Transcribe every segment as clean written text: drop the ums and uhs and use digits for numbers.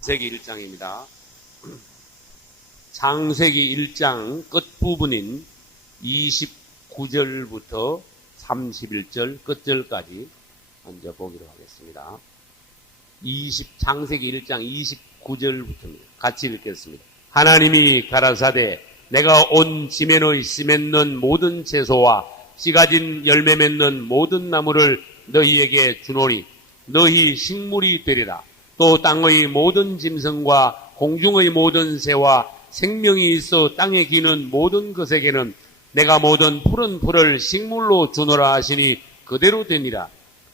창세기 1장입니다. 창세기 1장 끝부분인 29절부터 31절 끝절까지 먼저 보기로 하겠습니다. 창세기 1장 29절부터입니다. 같이 읽겠습니다. 하나님이 가라사대 내가 온 지면의 씨 맺는 모든 채소와 씨 가진 열매 맺는 모든 나무를 너희에게 주노니 너희 식물이 되리라. 또 땅의 모든 짐승과 공중의 모든 새와 생명이 있어 땅에 기는 모든 것에게는 내가 모든 푸른 풀을 식물로 주노라 하시니 그대로 되니라.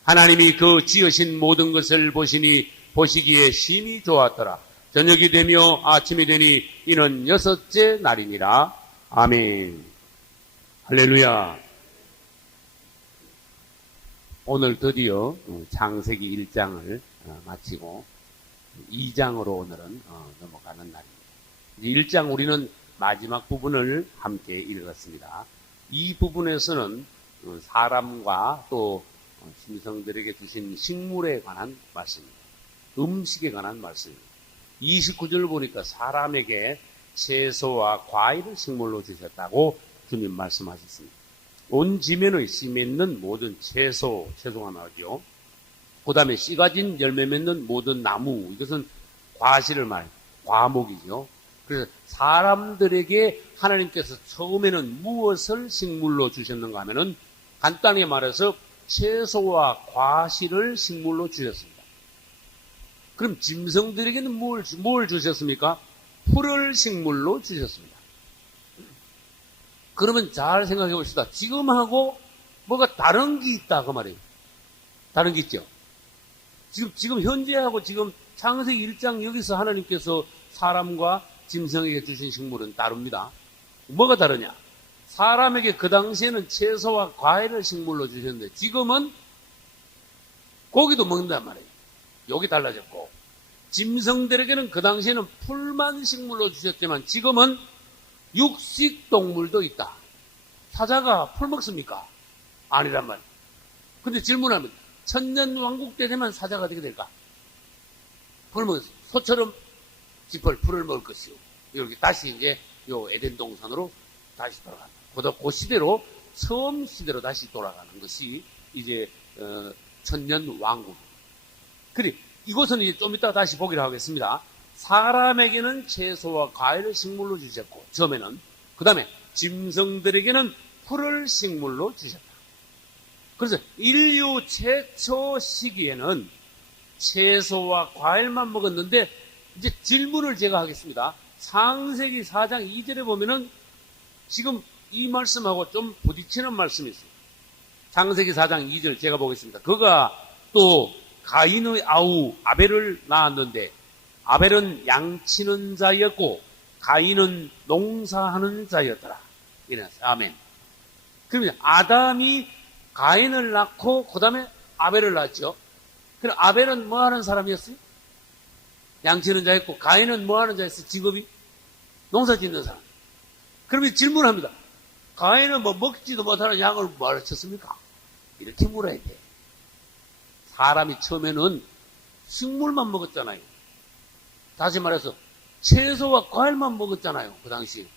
하나님이 그 지으신 모든 것을 보시니 보시기에 심히 좋았더라. 저녁이 되며 아침이 되니 이는 6째 날이니라. 아멘. 할렐루야. 오늘 드디어 창세기 1장을 마치고 2장으로 오늘은 넘어가는 날입니다. 1장 우리는 마지막 부분을 함께 읽었습니다. 이 부분에서는 사람과 또 짐승들에게 주신 식물에 관한 말씀입니다. 음식에 관한 말씀입니다. 29절 보니까 사람에게 채소와 과일을 식물로 주셨다고 주님 말씀하셨습니다. 온 지면의 씨 맺는 모든 채소가 나오죠. 그 다음에 씨 가진 열매 맺는 모든 나무, 이것은 과실을 과목이죠. 그래서 사람들에게 하나님께서 처음에는 무엇을 식물로 주셨는가 하면은 간단히 말해서 채소와 과실을 식물로 주셨습니다. 그럼 짐승들에게는 뭘 주셨습니까? 풀을 식물로 주셨습니다. 그러면 잘 생각해 봅시다. 지금하고 뭐가 다른 게 있다 그 말이에요. 다른 게 있죠. 지금 현재하고 지금 창세기 1장 여기서 하나님께서 사람과 짐승에게 주신 식물은 다릅니다. 뭐가 다르냐? 사람에게 그 당시에는 채소와 과일을 식물로 주셨는데 지금은 고기도 먹는단 말이에요. 여기 달라졌고, 짐승들에게는 그 당시에는 풀만 식물로 주셨지만 지금은 육식 동물도 있다. 사자가 풀 먹습니까? 아니란 말이에요. 근데 질문합니다. 천년왕국 때 되면 사자가 어떻게 될까? 풀을 먹었어. 소처럼 짚을 풀을 먹을 것이요. 이렇게 다시 이제 요 에덴 동산으로 다시 돌아간다. 그 시대로 처음 시대로 다시 돌아가는 것이 이제 천년왕국. 그래 이것은 이제 좀 이따 다시 보기로 하겠습니다. 사람에게는 채소와 과일을 식물로 주셨고 처음에는, 그 다음에 짐승들에게는 풀을 식물로 주셨다. 그래서 인류 최초 시기에는 채소와 과일만 먹었는데 이제 질문을 제가 하겠습니다. 창세기 4장 2절에 보면은 지금 이 말씀하고 좀 부딪히는 말씀이 있어요. 창세기 4장 2절 제가 보겠습니다. 그가 또 가인의 아우 아벨을 낳았는데 아벨은 양치는 자였고 가인은 농사하는 자였더라. 이래놨어요. 아멘. 그러면 아담이 가인을 낳고 그 다음에 아벨을 낳았죠. 그럼 아벨은 뭐 하는 사람이었어요? 양치는 자였고 가인은 뭐 하는 자였어요? 직업이? 농사 짓는 사람. 그러면 질문합니다. 가인은 뭐 먹지도 못하는 양을 뭐하러 쳤습니까? 이렇게 물어야 돼. 사람이 처음에는 식물만 먹었잖아요. 다시 말해서 채소와 과일만 먹었잖아요. 그 당시.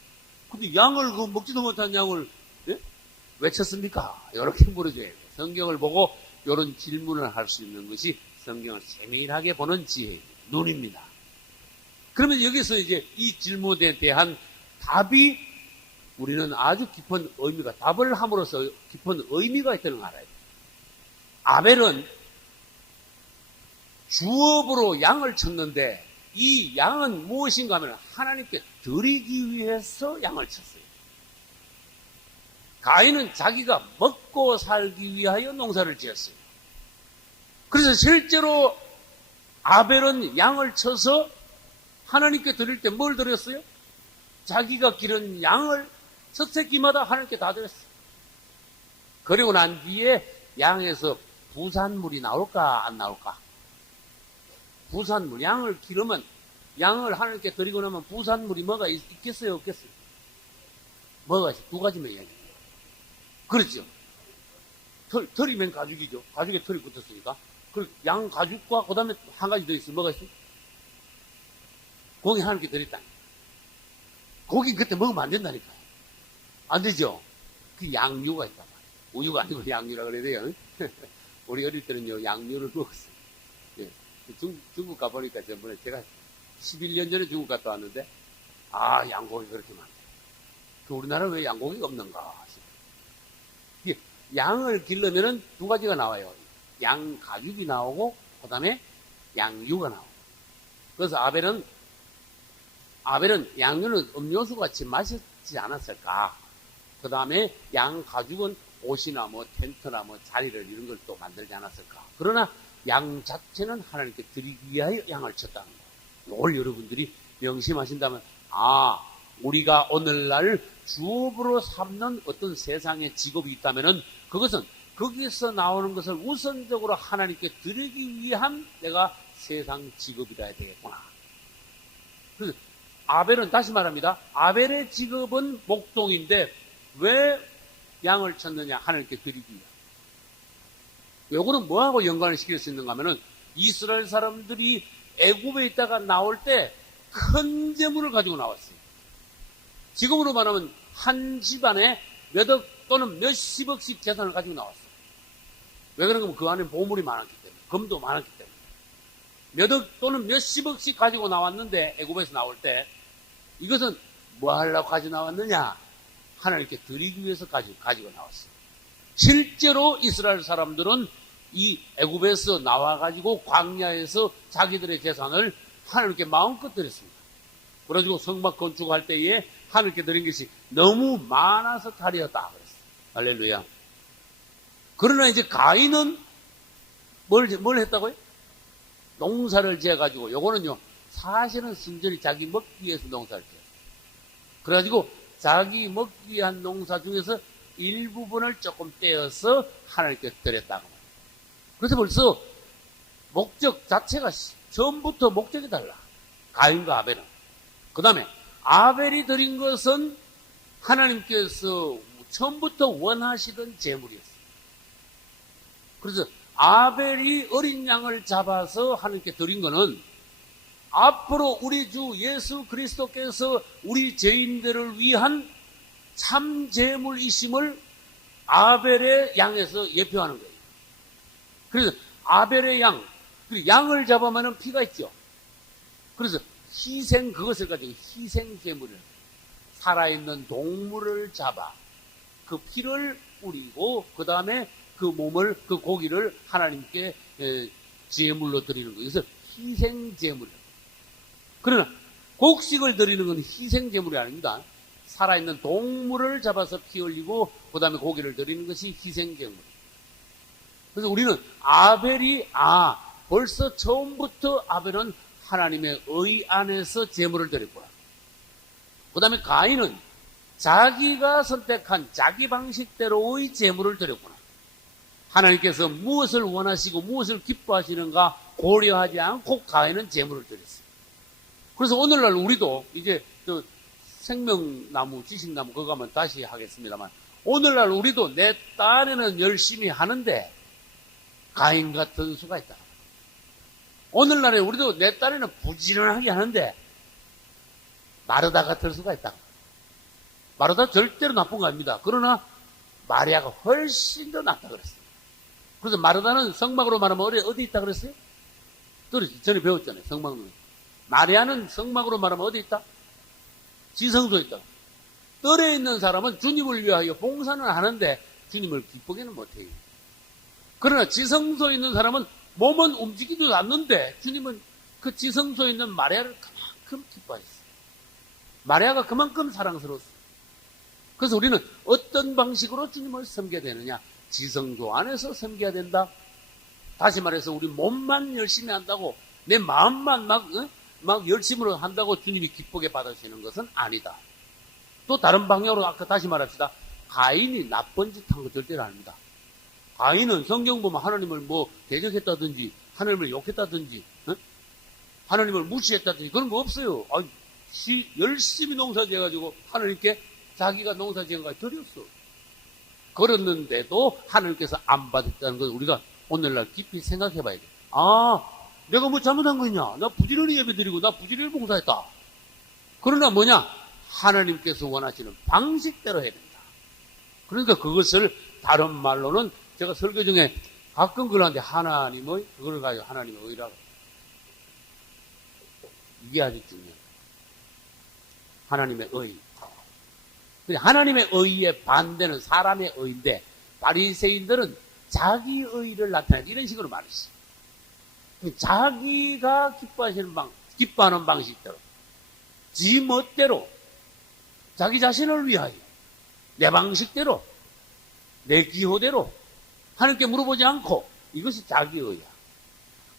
근데 양을 먹지도 못한 양을 왜 쳤습니까? 이렇게 물어줘야 돼요. 성경을 보고 이런 질문을 할 수 있는 것이 성경을 세밀하게 보는 지혜입니다. 눈입니다. 그러면 여기서 이제 이 질문에 대한 답이 우리는 아주 깊은 의미가, 답을 함으로써 깊은 의미가 있다는 걸 알아야 돼요. 아벨은 주업으로 양을 쳤는데 이 양은 무엇인가 하면 하나님께 드리기 위해서 양을 쳤어요. 가인은 자기가 먹고 살기 위하여 농사를 지었어요. 그래서 실제로 아벨은 양을 쳐서 하나님께 드릴 때 뭘 드렸어요? 자기가 기른 양을 첫 새끼마다 하나님께 다 드렸어요. 그리고 난 뒤에 양에서 부산물이 나올까 안 나올까? 부산물, 양을 기르면 양을 하나님께 드리고 나면 부산물이 뭐가 있겠어요 없겠어요? 뭐가 있어요? 두 가지만 이야기해요. 그렇죠. 털이 맨 가죽이죠. 가죽에 털이 붙었으니까. 그리고 양 가죽과 그 다음에 한 가지 더 있어요. 뭐가 있어요? 고기 하나님께 드렸다. 고기 그때 먹으면 안 된다니까요. 안 되죠? 그 양류가 있단 말이에요. 우유가 아니고 양류라 그래야 돼요. 우리 어릴 때는요, 양류를 먹었어요. 예. 중국 가보니까 저번에 제가 11년 전에 중국 갔다 왔는데, 양고기 그렇게 많대. 그 우리나라는 왜 양고기가 없는가? 이게 양을 기르면은 두 가지가 나와요. 양 가죽이 나오고, 그 다음에 양유가 나오고. 그래서 아벨은 양유는 음료수 같이 마셨지 않았을까? 그 다음에 양 가죽은 옷이나 뭐 텐트나 뭐 자리를 이런 걸 또 만들지 않았을까? 그러나 양 자체는 하나님께 드리기 위하여 양을 쳤다는 거예요. 이걸 여러분들이 명심하신다면, 우리가 오늘날 주업으로 삼는 어떤 세상의 직업이 있다면은 그것은 거기서 나오는 것을 우선적으로 하나님께 드리기 위한 내가 세상 직업이라 해야 되겠구나. 그래서 아벨은 다시 말합니다. 아벨의 직업은 목동인데 왜 양을 쳤느냐? 하나님께 드리기 위해. 요거는 뭐하고 연관을 시킬 수 있는가 하면은 이스라엘 사람들이 애굽에 있다가 나올 때 큰 재물을 가지고 나왔어요. 지금으로 말하면 한 집안에 몇억 또는 몇십억씩 재산을 가지고 나왔어요. 왜 그런가 하면 그 안에 보물이 많았기 때문에, 금도 많았기 때문에. 몇억 또는 몇십억씩 가지고 나왔는데 애굽에서 나올 때 이것은 뭐 하려고 가지고 나왔느냐? 하나님께 드리기 위해서 가지고 나왔어요. 실제로 이스라엘 사람들은 이 애굽에서 나와가지고 광야에서 자기들의 재산을 하나님께 마음껏 드렸습니다. 그래가지고 성막 건축할 때에 하나님께 드린 것이 너무 많아서 탈이었다 그랬어요. 할렐루야. 그러나 이제 가인은 뭘 했다고요? 농사를 지어가지고, 요거는요, 사실은 순전히 자기 먹기 위해서 농사를 지었어요. 그래가지고 자기 먹기 위한 농사 중에서 일부분을 조금 떼어서 하나님께 드렸다고 말이에요. 그래서 벌써 목적 자체가 처음부터 목적이 달라. 가인과 아벨은. 그 다음에 아벨이 드린 것은 하나님께서 처음부터 원하시던 제물이었어요. 그래서 아벨이 어린 양을 잡아서 하나님께 드린 것은 앞으로 우리 주 예수 그리스도께서 우리 죄인들을 위한 참 제물이심을 아벨의 양에서 예표하는 거예요. 그래서 아벨의 양을 잡으면 피가 있죠. 그래서 그것을 가지고 희생 제물을, 살아있는 동물을 잡아 그 피를 뿌리고 그 다음에 그 고기를 하나님께 제물로 드리는 거예요. 그래서 희생 제물. 그러나 곡식을 드리는 건 희생 제물이 아닙니다. 살아있는 동물을 잡아서 피 흘리고 그 다음에 고기를 드리는 것이 희생 제물. 그래서 우리는 벌써 처음부터 아벨은 하나님의 의 안에서 제물을 드렸구나. 그 다음에 가인은 자기가 선택한 자기 방식대로의 제물을 드렸구나. 하나님께서 무엇을 원하시고 무엇을 기뻐하시는가 고려하지 않고 가인은 제물을 드렸어요. 그래서 오늘날 우리도 이제 그 생명나무, 지식나무 그거 하면 다시 하겠습니다만, 오늘날 우리도 내 딴에는 열심히 하는데 가인 같은 수가 있다. 오늘날에 우리도 내 딴에는 부지런하게 하는데 마르다 같은 수가 있다. 마르다 절대로 나쁜 거 아닙니다. 그러나 마리아가 훨씬 더 낫다 그랬어요. 그래서 마르다는 성막으로 말하면 어디 있다 그랬어요? 전에 배웠잖아요. 성막으로. 마리아는 성막으로 말하면 어디 있다? 지성소에 있다. 뜰에 있는 사람은 주님을 위하여 봉사는 하는데 주님을 기쁘게는 못해요. 그러나 지성소에 있는 사람은 몸은 움직이지도 않는데 주님은 그 지성소에 있는 마리아를 그만큼 기뻐했어요. 마리아가 그만큼 사랑스러웠어요. 그래서 우리는 어떤 방식으로 주님을 섬겨야 되느냐? 지성소 안에서 섬겨야 된다. 다시 말해서 우리 몸만 열심히 한다고 내 마음만 막 열심으로 한다고 주님이 기쁘게 받으시는 것은 아니다. 또 다른 방향으로 아까 다시 말합시다. 가인이 나쁜 짓 한 거 절대로 아닙니다. 가인은 성경 보면 하나님을 대적했다든지 하나님을 욕했다든지 하나님을 무시했다든지 그런 거 없어요. 열심히 농사지어가지고 하나님께 자기가 농사지은 걸 드렸어. 그랬는데도 하나님께서 안 받았다는 걸 우리가 오늘날 깊이 생각해 봐야 돼. 내가 뭐 잘못한 거 있냐? 나 부지런히 예배드리고 나 부지런히 봉사했다. 그러나 뭐냐? 하나님께서 원하시는 방식대로 해야 된다. 그러니까 그것을 다른 말로는 제가 설교 중에 가끔 그러는데 하나님의, 그걸 가지고 하나님의 의라고. 이게 아주 중요해요. 하나님의 의. 하나님의 의의 반대는 사람의 의인데 바리새인들은 자기 의를 나타내는 이런 식으로 말했어요. 자기가 기뻐하는 방식대로, 지 멋대로, 자기 자신을 위하여, 내 방식대로, 내 기호대로, 하나님께 물어보지 않고, 이것이 자기 의야.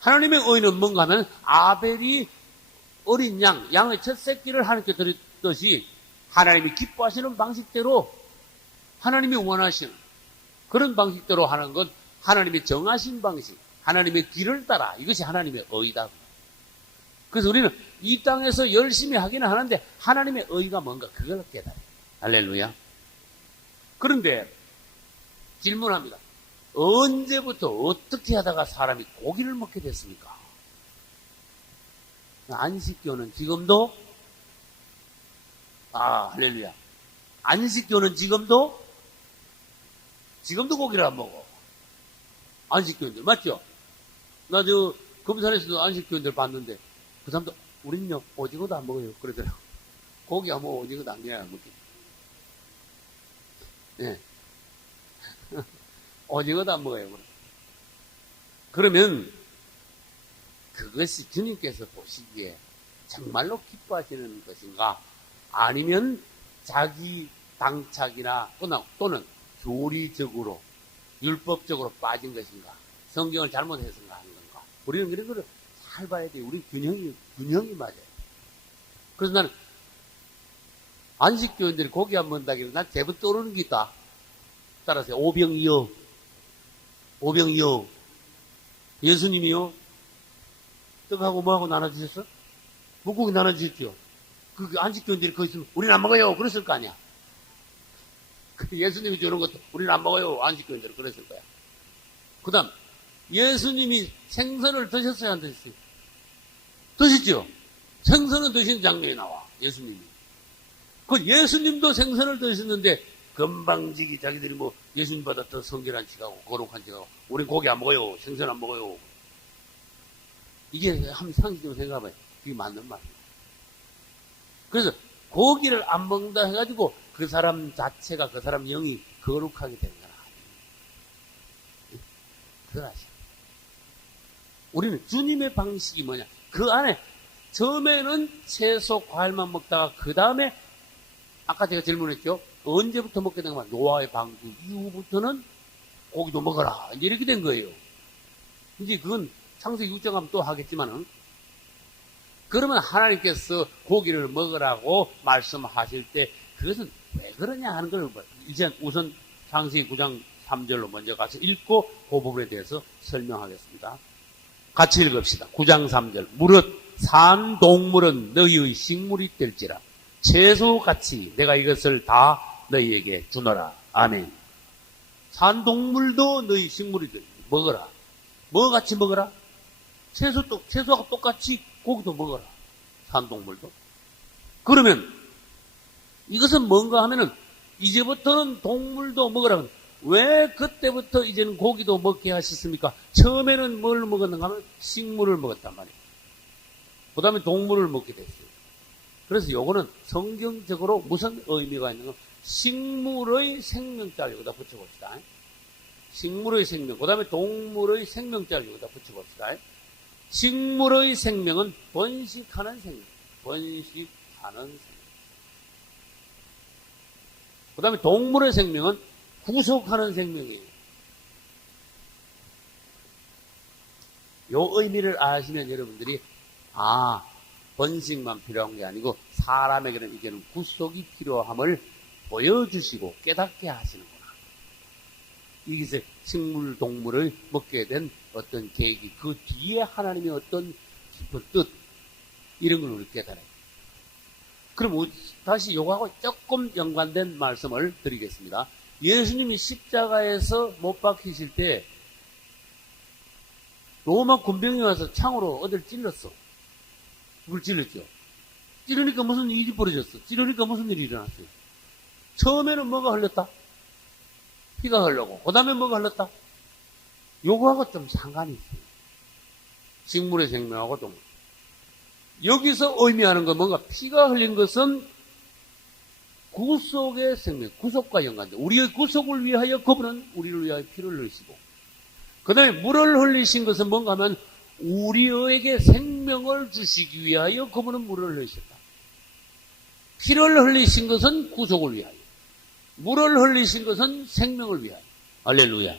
하나님의 의는 뭔가 하면 아벨이 어린 양의 첫 새끼를 하나님께 드렸듯이 하나님이 기뻐하시는 방식대로, 하나님이 원하시는 그런 방식대로 하는 건 하나님이 정하신 방식, 하나님의 길을 따라, 이것이 하나님의 의다. 그래서 우리는 이 땅에서 열심히 하기는 하는데 하나님의 의가 뭔가 그걸 깨달아요. 할렐루야. 그런데 질문합니다. 언제부터 어떻게 하다가 사람이 고기를 먹게 됐습니까? 안식교는 지금도, 할렐루야. 안식교는 지금도 고기를 안 먹어. 안식교인들, 맞죠? 나 금산에서도 안식교인들 봤는데, 그 사람도, 우린요, 오징어도 안 먹어요. 그러더라고. 고기 안 먹어, 오징어도 안 먹게. 예. 오징어도 안 먹어요. 그러면, 그것이 주님께서 보시기에 정말로 기뻐하시는 것인가? 아니면 자기 당착이나 또는 교리적으로, 율법적으로 빠진 것인가? 성경을 잘못해서인가 하는 건가? 우리는 그런 거를 잘 봐야 돼요. 우리 균형이 맞아요. 그래서 나는 안식교인들이 고기 안 먹는다길래 난 대부분 떠오르는 게 있다. 따라서 오병이어. 예수님이요? 떡하고 뭐하고 나눠주셨어? 물고기 나눠주셨죠? 그 안식교인들이 거기 있으면 우리는 안 먹어요. 그랬을 거 아니야. 예수님이 주는 것도 우리는 안 먹어요. 안식교인들은 그랬을 거야. 그 다음 예수님이 생선을 드셨어요? 안 드셨어요? 드셨죠? 생선을 드시는 장면이 나와. 예수님이. 그 예수님도 생선을 드셨는데 건방지기 자기들이 뭐 예수님보다 더 성결한 척하고 거룩한 척하고 우린 고기 안 먹어요. 생선 안 먹어요. 이게 한번 상식적으로 생각해봐요. 그게 맞는 말이에요. 그래서 고기를 안 먹는다 해가지고 그 사람 자체가, 그 사람 영이 거룩하게 되는 건 아니에요. 그걸 아시죠? 우리는 주님의 방식이 뭐냐? 그 안에 처음에는 채소, 과일만 먹다가 그 다음에 아까 제가 질문했죠? 언제부터 먹게 된 거야? 노아의 방주 이후부터는 고기도 먹어라. 이제 이렇게 된 거예요. 이제 그건 창세기 6장 가면 또 하겠지만은, 그러면 하나님께서 고기를 먹으라고 말씀하실 때 그것은 왜 그러냐 하는 걸 이제 우선 창세기 9장 3절로 먼저 가서 읽고 그 부분에 대해서 설명하겠습니다. 같이 읽읍시다. 9장 3절. 무릇 산 동물은 너희의 식물이 될지라 채소같이 내가 이것을 다 너희에게 주노라. 아멘. 산 동물도 너희 식물이 될 먹어라. 뭐 같이 먹어라? 채소하고 똑같이 고기도 먹어라. 산동물도. 그러면 이것은 뭔가 하면은 이제부터는 동물도 먹으라. 왜 그때부터 이제는 고기도 먹게 하셨습니까? 처음에는 뭘 먹었는가 하면 식물을 먹었단 말이에요. 그 다음에 동물을 먹게 됐어요. 그래서 요거는 성경적으로 무슨 의미가 있는가? 식물의 생명자를 여기다 붙여봅시다. 식물의 생명. 그 다음에 동물의 생명자를 여기다 붙여봅시다. 식물의 생명은 번식하는 생명. 번식하는 생명. 그 다음에 동물의 생명은 구속하는 생명이에요. 요 의미를 아시면 여러분들이 번식만 필요한 게 아니고 사람에게는 이제는 구속이 필요함을 보여주시고 깨닫게 하시는구나. 이것에 식물, 동물을 먹게 된 어떤 계기, 그 뒤에 하나님의 어떤 깊은 뜻, 이런 걸 우리 깨달아요. 그럼 다시 요거하고 조금 연관된 말씀을 드리겠습니다. 예수님이 십자가에서 못 박히실 때 로마 군병이 와서 창으로 어딜 찔렀어. 그걸 찔렀죠. 찌르니까 무슨 일이 벌어졌어. 찌르니까 무슨 일이 일어났어요. 처음에는 뭐가 흘렀다? 피가 흘러고, 그 다음에 뭐가 흘렀다? 요거하고 좀 상관이 있어요. 식물의 생명하고 동물. 여기서 의미하는 건 뭔가 피가 흘린 것은 구속의 생명, 구속과 연관돼. 우리의 구속을 위하여 그분은 우리를 위하여 피를 흘리시고, 그 다음에 물을 흘리신 것은 뭔가 하면 우리에게 생명을 주시기 위하여 그분은 물을 흘리셨다. 피를 흘리신 것은 구속을 위하여, 물을 흘리신 것은 생명을 위하여. 할렐루야.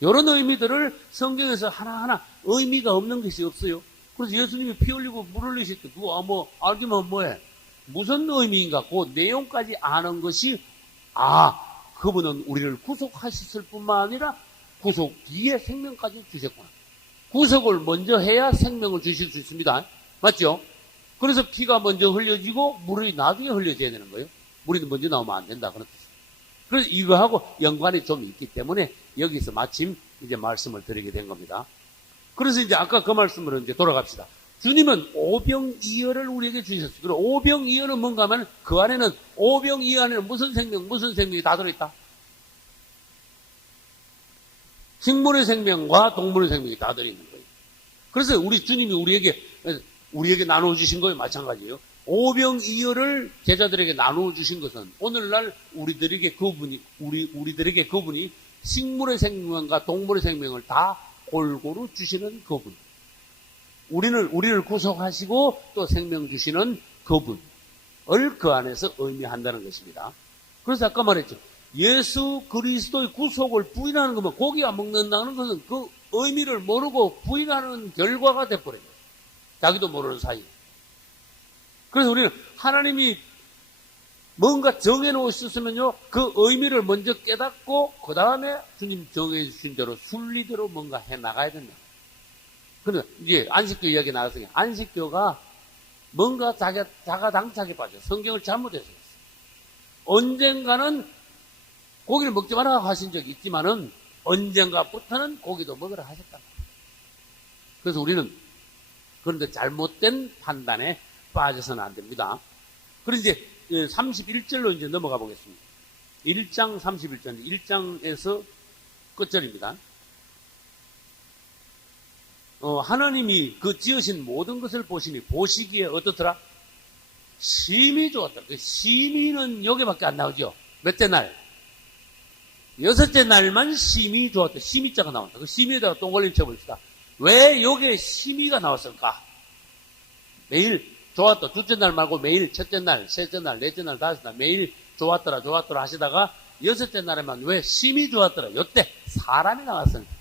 이런 의미들을 성경에서 하나하나 의미가 없는 것이 없어요. 그래서 예수님이 피 흘리고 물 흘리실 때 그거 알기만 뭐해? 무슨 의미인가? 그 내용까지 아는 것이 그분은 우리를 구속하셨을 뿐만 아니라 구속 뒤에 생명까지 주셨구나. 구속을 먼저 해야 생명을 주실 수 있습니다. 맞죠? 그래서 피가 먼저 흘려지고 물이 나중에 흘려져야 되는 거예요. 물이 먼저 나오면 안 된다. 그런 뜻이에요. 그래서 이거하고 연관이 좀 있기 때문에 여기서 마침 이제 말씀을 드리게 된 겁니다. 그래서 이제 아까 그 말씀으로 이제 돌아갑시다. 주님은 오병이어를 우리에게 주셨어요. 그리고 오병이어는 뭔가 하면 그 안에는 오병이어 안에는 무슨 생명이 다 들어있다. 식물의 생명과 동물의 생명이 다 들어있는 거예요. 그래서 우리 주님이 우리에게 나눠주신 거에 마찬가지예요. 오병이어를 제자들에게 나눠주신 것은 오늘날 우리들에게 그분이 식물의 생명과 동물의 생명을 다 골고루 주시는 그분. 우리를 구속하시고 또 생명 주시는 그분을 그 안에서 의미한다는 것입니다. 그래서 아까 말했죠. 예수 그리스도의 구속을 부인하는 것은 고기가 먹는다는 것은 그 의미를 모르고 부인하는 결과가 돼버려요. 자기도 모르는 사이에. 그래서 우리는 하나님이 뭔가 정해놓으셨으면요, 그 의미를 먼저 깨닫고, 그 다음에 주님 정해주신 대로 순리대로 뭔가 해나가야 된다. 그런데 이제 안식교 이야기 나왔으니까, 안식교가 뭔가 자가당착에 빠져. 성경을 잘못해서 했어요. 언젠가는 고기를 먹지 말라고 하신 적이 있지만은, 언젠가부터는 고기도 먹으라 하셨다. 그래서 우리는 그런데 잘못된 판단에 빠져서는 안 됩니다. 그래서 이제 31절로 이제 넘어가 보겠습니다. 1장 31절, 1장에서 끝절입니다. 하나님이 그 지으신 모든 것을 보시기에 어떻더라? 심히 좋았다. 그 심히는 여기밖에 안 나오죠. 몇째 날? 여섯째 날만 심히 좋았다. 심히자가 나온다. 그 심히에다가 동글림 쳐봅시다. 왜 여기에 심히가 나왔을까? 매일 좋았다. 둘째 날 말고 매일 첫째 날, 셋째 날, 넷째 날, 다섯째 날 매일 좋았더라 하시다가 여섯째 날에만 왜 심히 좋았더라. 요때 사람이 나왔습니다.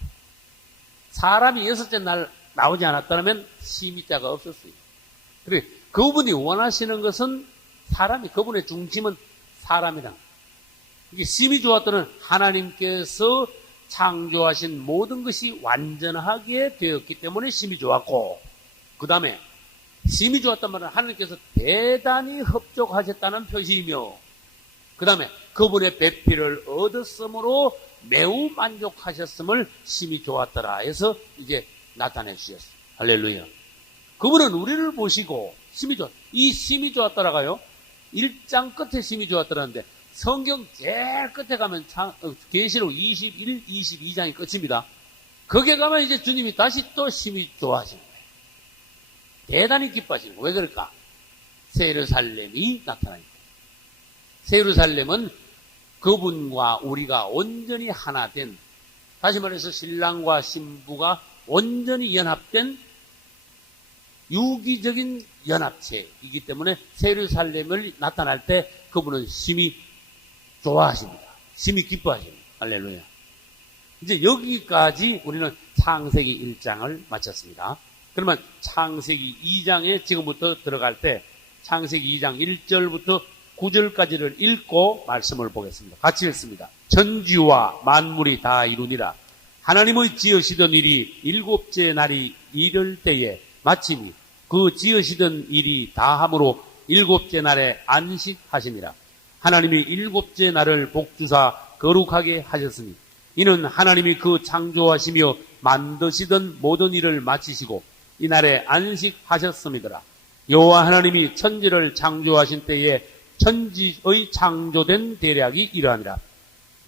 사람이 여섯째 날 나오지 않았다면 심히자가 없었어요. 그래 그분이 원하시는 것은 그분의 중심은 사람이다. 이게 심히 좋았더는 하나님께서 창조하신 모든 것이 완전하게 되었기 때문에 심히 좋았고, 그 다음에 심히 좋았단 말은 하나님께서 대단히 흡족하셨다는 표시이며, 그 다음에 그분의 배필을 얻었으므로 매우 만족하셨음을 심히 좋았더라 해서 이제 나타내 주셨어요. 할렐루야. 그분은 우리를 보시고 심히 좋았다. 이 심히 좋았더라가요. 1장 끝에 심히 좋았더라는데 성경 제일 끝에 가면 계시록 21, 22장이 끝입니다. 거기에 가면 이제 주님이 다시 또 심히 좋아하시는 거예요. 대단히 기뻐하시는 거예요. 왜 그럴까? 새 예루살렘이 나타나니까. 새 예루살렘은 그분과 우리가 온전히 하나 된, 다시 말해서 신랑과 신부가 온전히 연합된 유기적인 연합체이기 때문에 새 예루살렘을 나타날 때 그분은 심히 좋아하십니다. 심히 기뻐하십니다. 할렐루야. 이제 여기까지 우리는 창세기 1장을 마쳤습니다. 그러면 창세기 2장에 지금부터 들어갈 때 창세기 2장 1절부터 9절까지를 읽고 말씀을 보겠습니다. 같이 읽습니다. 천지와 만물이 다 이루니라. 하나님의 지으시던 일이 일곱째 날이 이를 때에 마침이 그 지으시던 일이 다함으로 일곱째 날에 안식하심이라. 하나님이 일곱째 날을 복주사 거룩하게 하셨으니 이는 하나님이 그 창조하시며 만드시던 모든 일을 마치시고 이날에 안식하셨음이더라. 여호와 하나님이 천지를 창조하신 때에 천지의 창조된 대략이 이러하니라.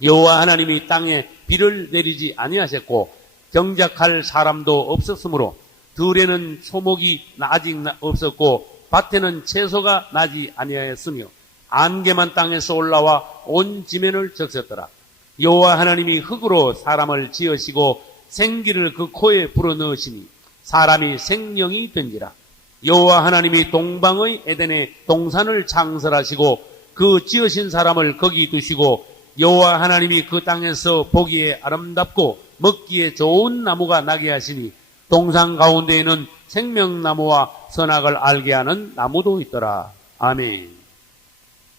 여호와 하나님이 땅에 비를 내리지 아니하셨고 경작할 사람도 없었으므로 들에는 소목이 아직 없었고 밭에는 채소가 나지 아니하였으며 안개만 땅에서 올라와 온 지면을 적셨더라. 여호와 하나님이 흙으로 사람을 지으시고 생기를 그 코에 불어넣으시니 사람이 생명이 된지라. 여호와 하나님이 동방의 에덴에 동산을 창설하시고 그 지으신 사람을 거기 두시고 여호와 하나님이 그 땅에서 보기에 아름답고 먹기에 좋은 나무가 나게 하시니 동산 가운데에는 생명나무와 선악을 알게 하는 나무도 있더라. 아멘.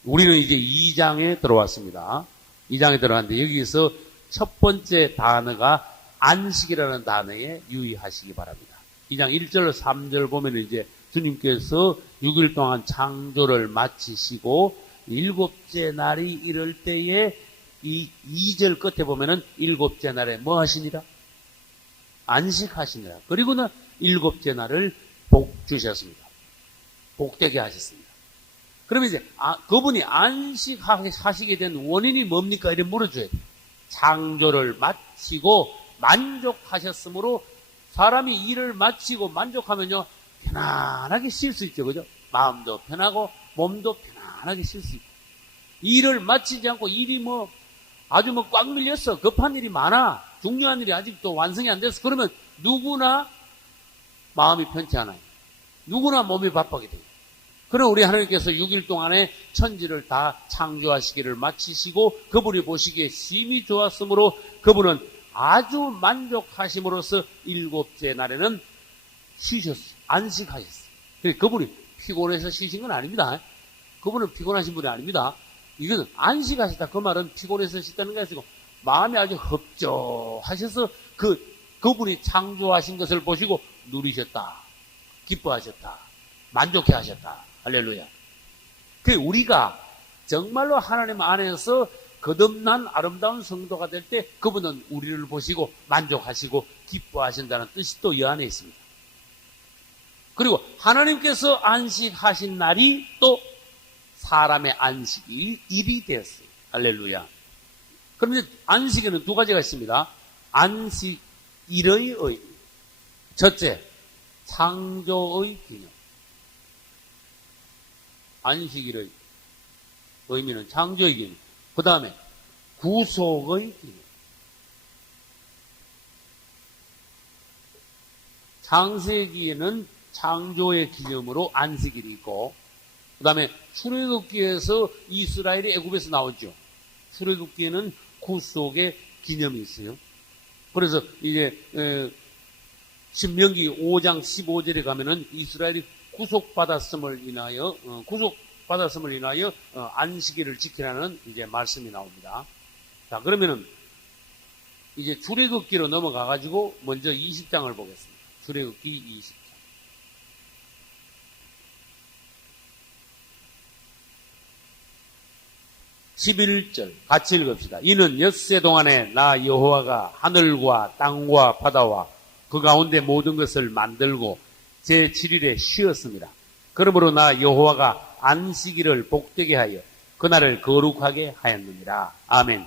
우리는 이제 2장에 들어왔습니다. 2장에 들어갔는데 여기서 첫 번째 단어가 안식이라는 단어에 유의하시기 바랍니다. 2장 1절, 3절 보면 이제 주님께서 6일 동안 창조를 마치시고 일곱째 날이 이럴 때에 이 2절 끝에 보면은 일곱째 날에 뭐 하시니라? 안식하시니라. 그리고는 일곱째 날을 복 주셨습니다. 복되게 하셨습니다. 그러면 이제 그분이 안식하시게 된 원인이 뭡니까? 이렇게 물어줘야 돼요. 창조를 마치고 만족하셨으므로 사람이 일을 마치고 만족하면요 편안하게 쉴 수 있죠. 그죠? 마음도 편하고 몸도 편안하게 쉴 수 있고 일을 마치지 않고 일이 아주 꽉 밀렸어. 급한 일이 많아. 중요한 일이 아직도 완성이 안 됐어. 그러면 누구나 마음이 편치 않아요. 누구나 몸이 바쁘게 돼요. 그럼 우리 하나님께서 6일 동안에 천지를 다 창조하시기를 마치시고 그분이 보시기에 심히 좋았으므로 그분은 아주 만족하심으로써 일곱째 날에는 쉬셨어요. 안식하셨어요. 그분이 피곤해서 쉬신 건 아닙니다. 그분은 피곤하신 분이 아닙니다. 이것은 안식하셨다. 그 말은 피곤해서 쉬다는 게 아니고 마음이 아주 흡족하셔서 그분이 창조하신 것을 보시고 누리셨다. 기뻐하셨다. 만족해 하셨다. 할렐루야. 우리가 정말로 하나님 안에서 거듭난 아름다운 성도가 될 때 그분은 우리를 보시고 만족하시고 기뻐하신다는 뜻이 또 이 안에 있습니다. 그리고 하나님께서 안식하신 날이 또 사람의 안식일이 되었어요. 할렐루야. 그런데 안식에는 두 가지가 있습니다. 안식일의 의미. 첫째, 창조의 기념. 안식일의 의미는 창조의 기념. 그 다음에 구속의 기념. 창세기에는 창조의 기념으로 안식일이 있고 그 다음에 출애굽기에서 이스라엘이 애굽에서 나오죠. 출애굽기에는 구속의 기념이 있어요. 그래서 이제 신명기 5장 15절에 가면은 이스라엘이 구속받았음을 인하여 안식일을 지키라는 이제 말씀이 나옵니다. 자, 그러면은 이제 출애굽기로 넘어가 가지고 먼저 20장을 보겠습니다. 출애굽기 20장. 11절 같이 읽읍시다. 이는 엿새 동안에 나 여호와가 하늘과 땅과 바다와 그 가운데 모든 것을 만들고 제7일에 쉬었습니다. 그러므로 나 여호와가 안식일을 복되게 하여 그날을 거룩하게 하였느니라. 아멘.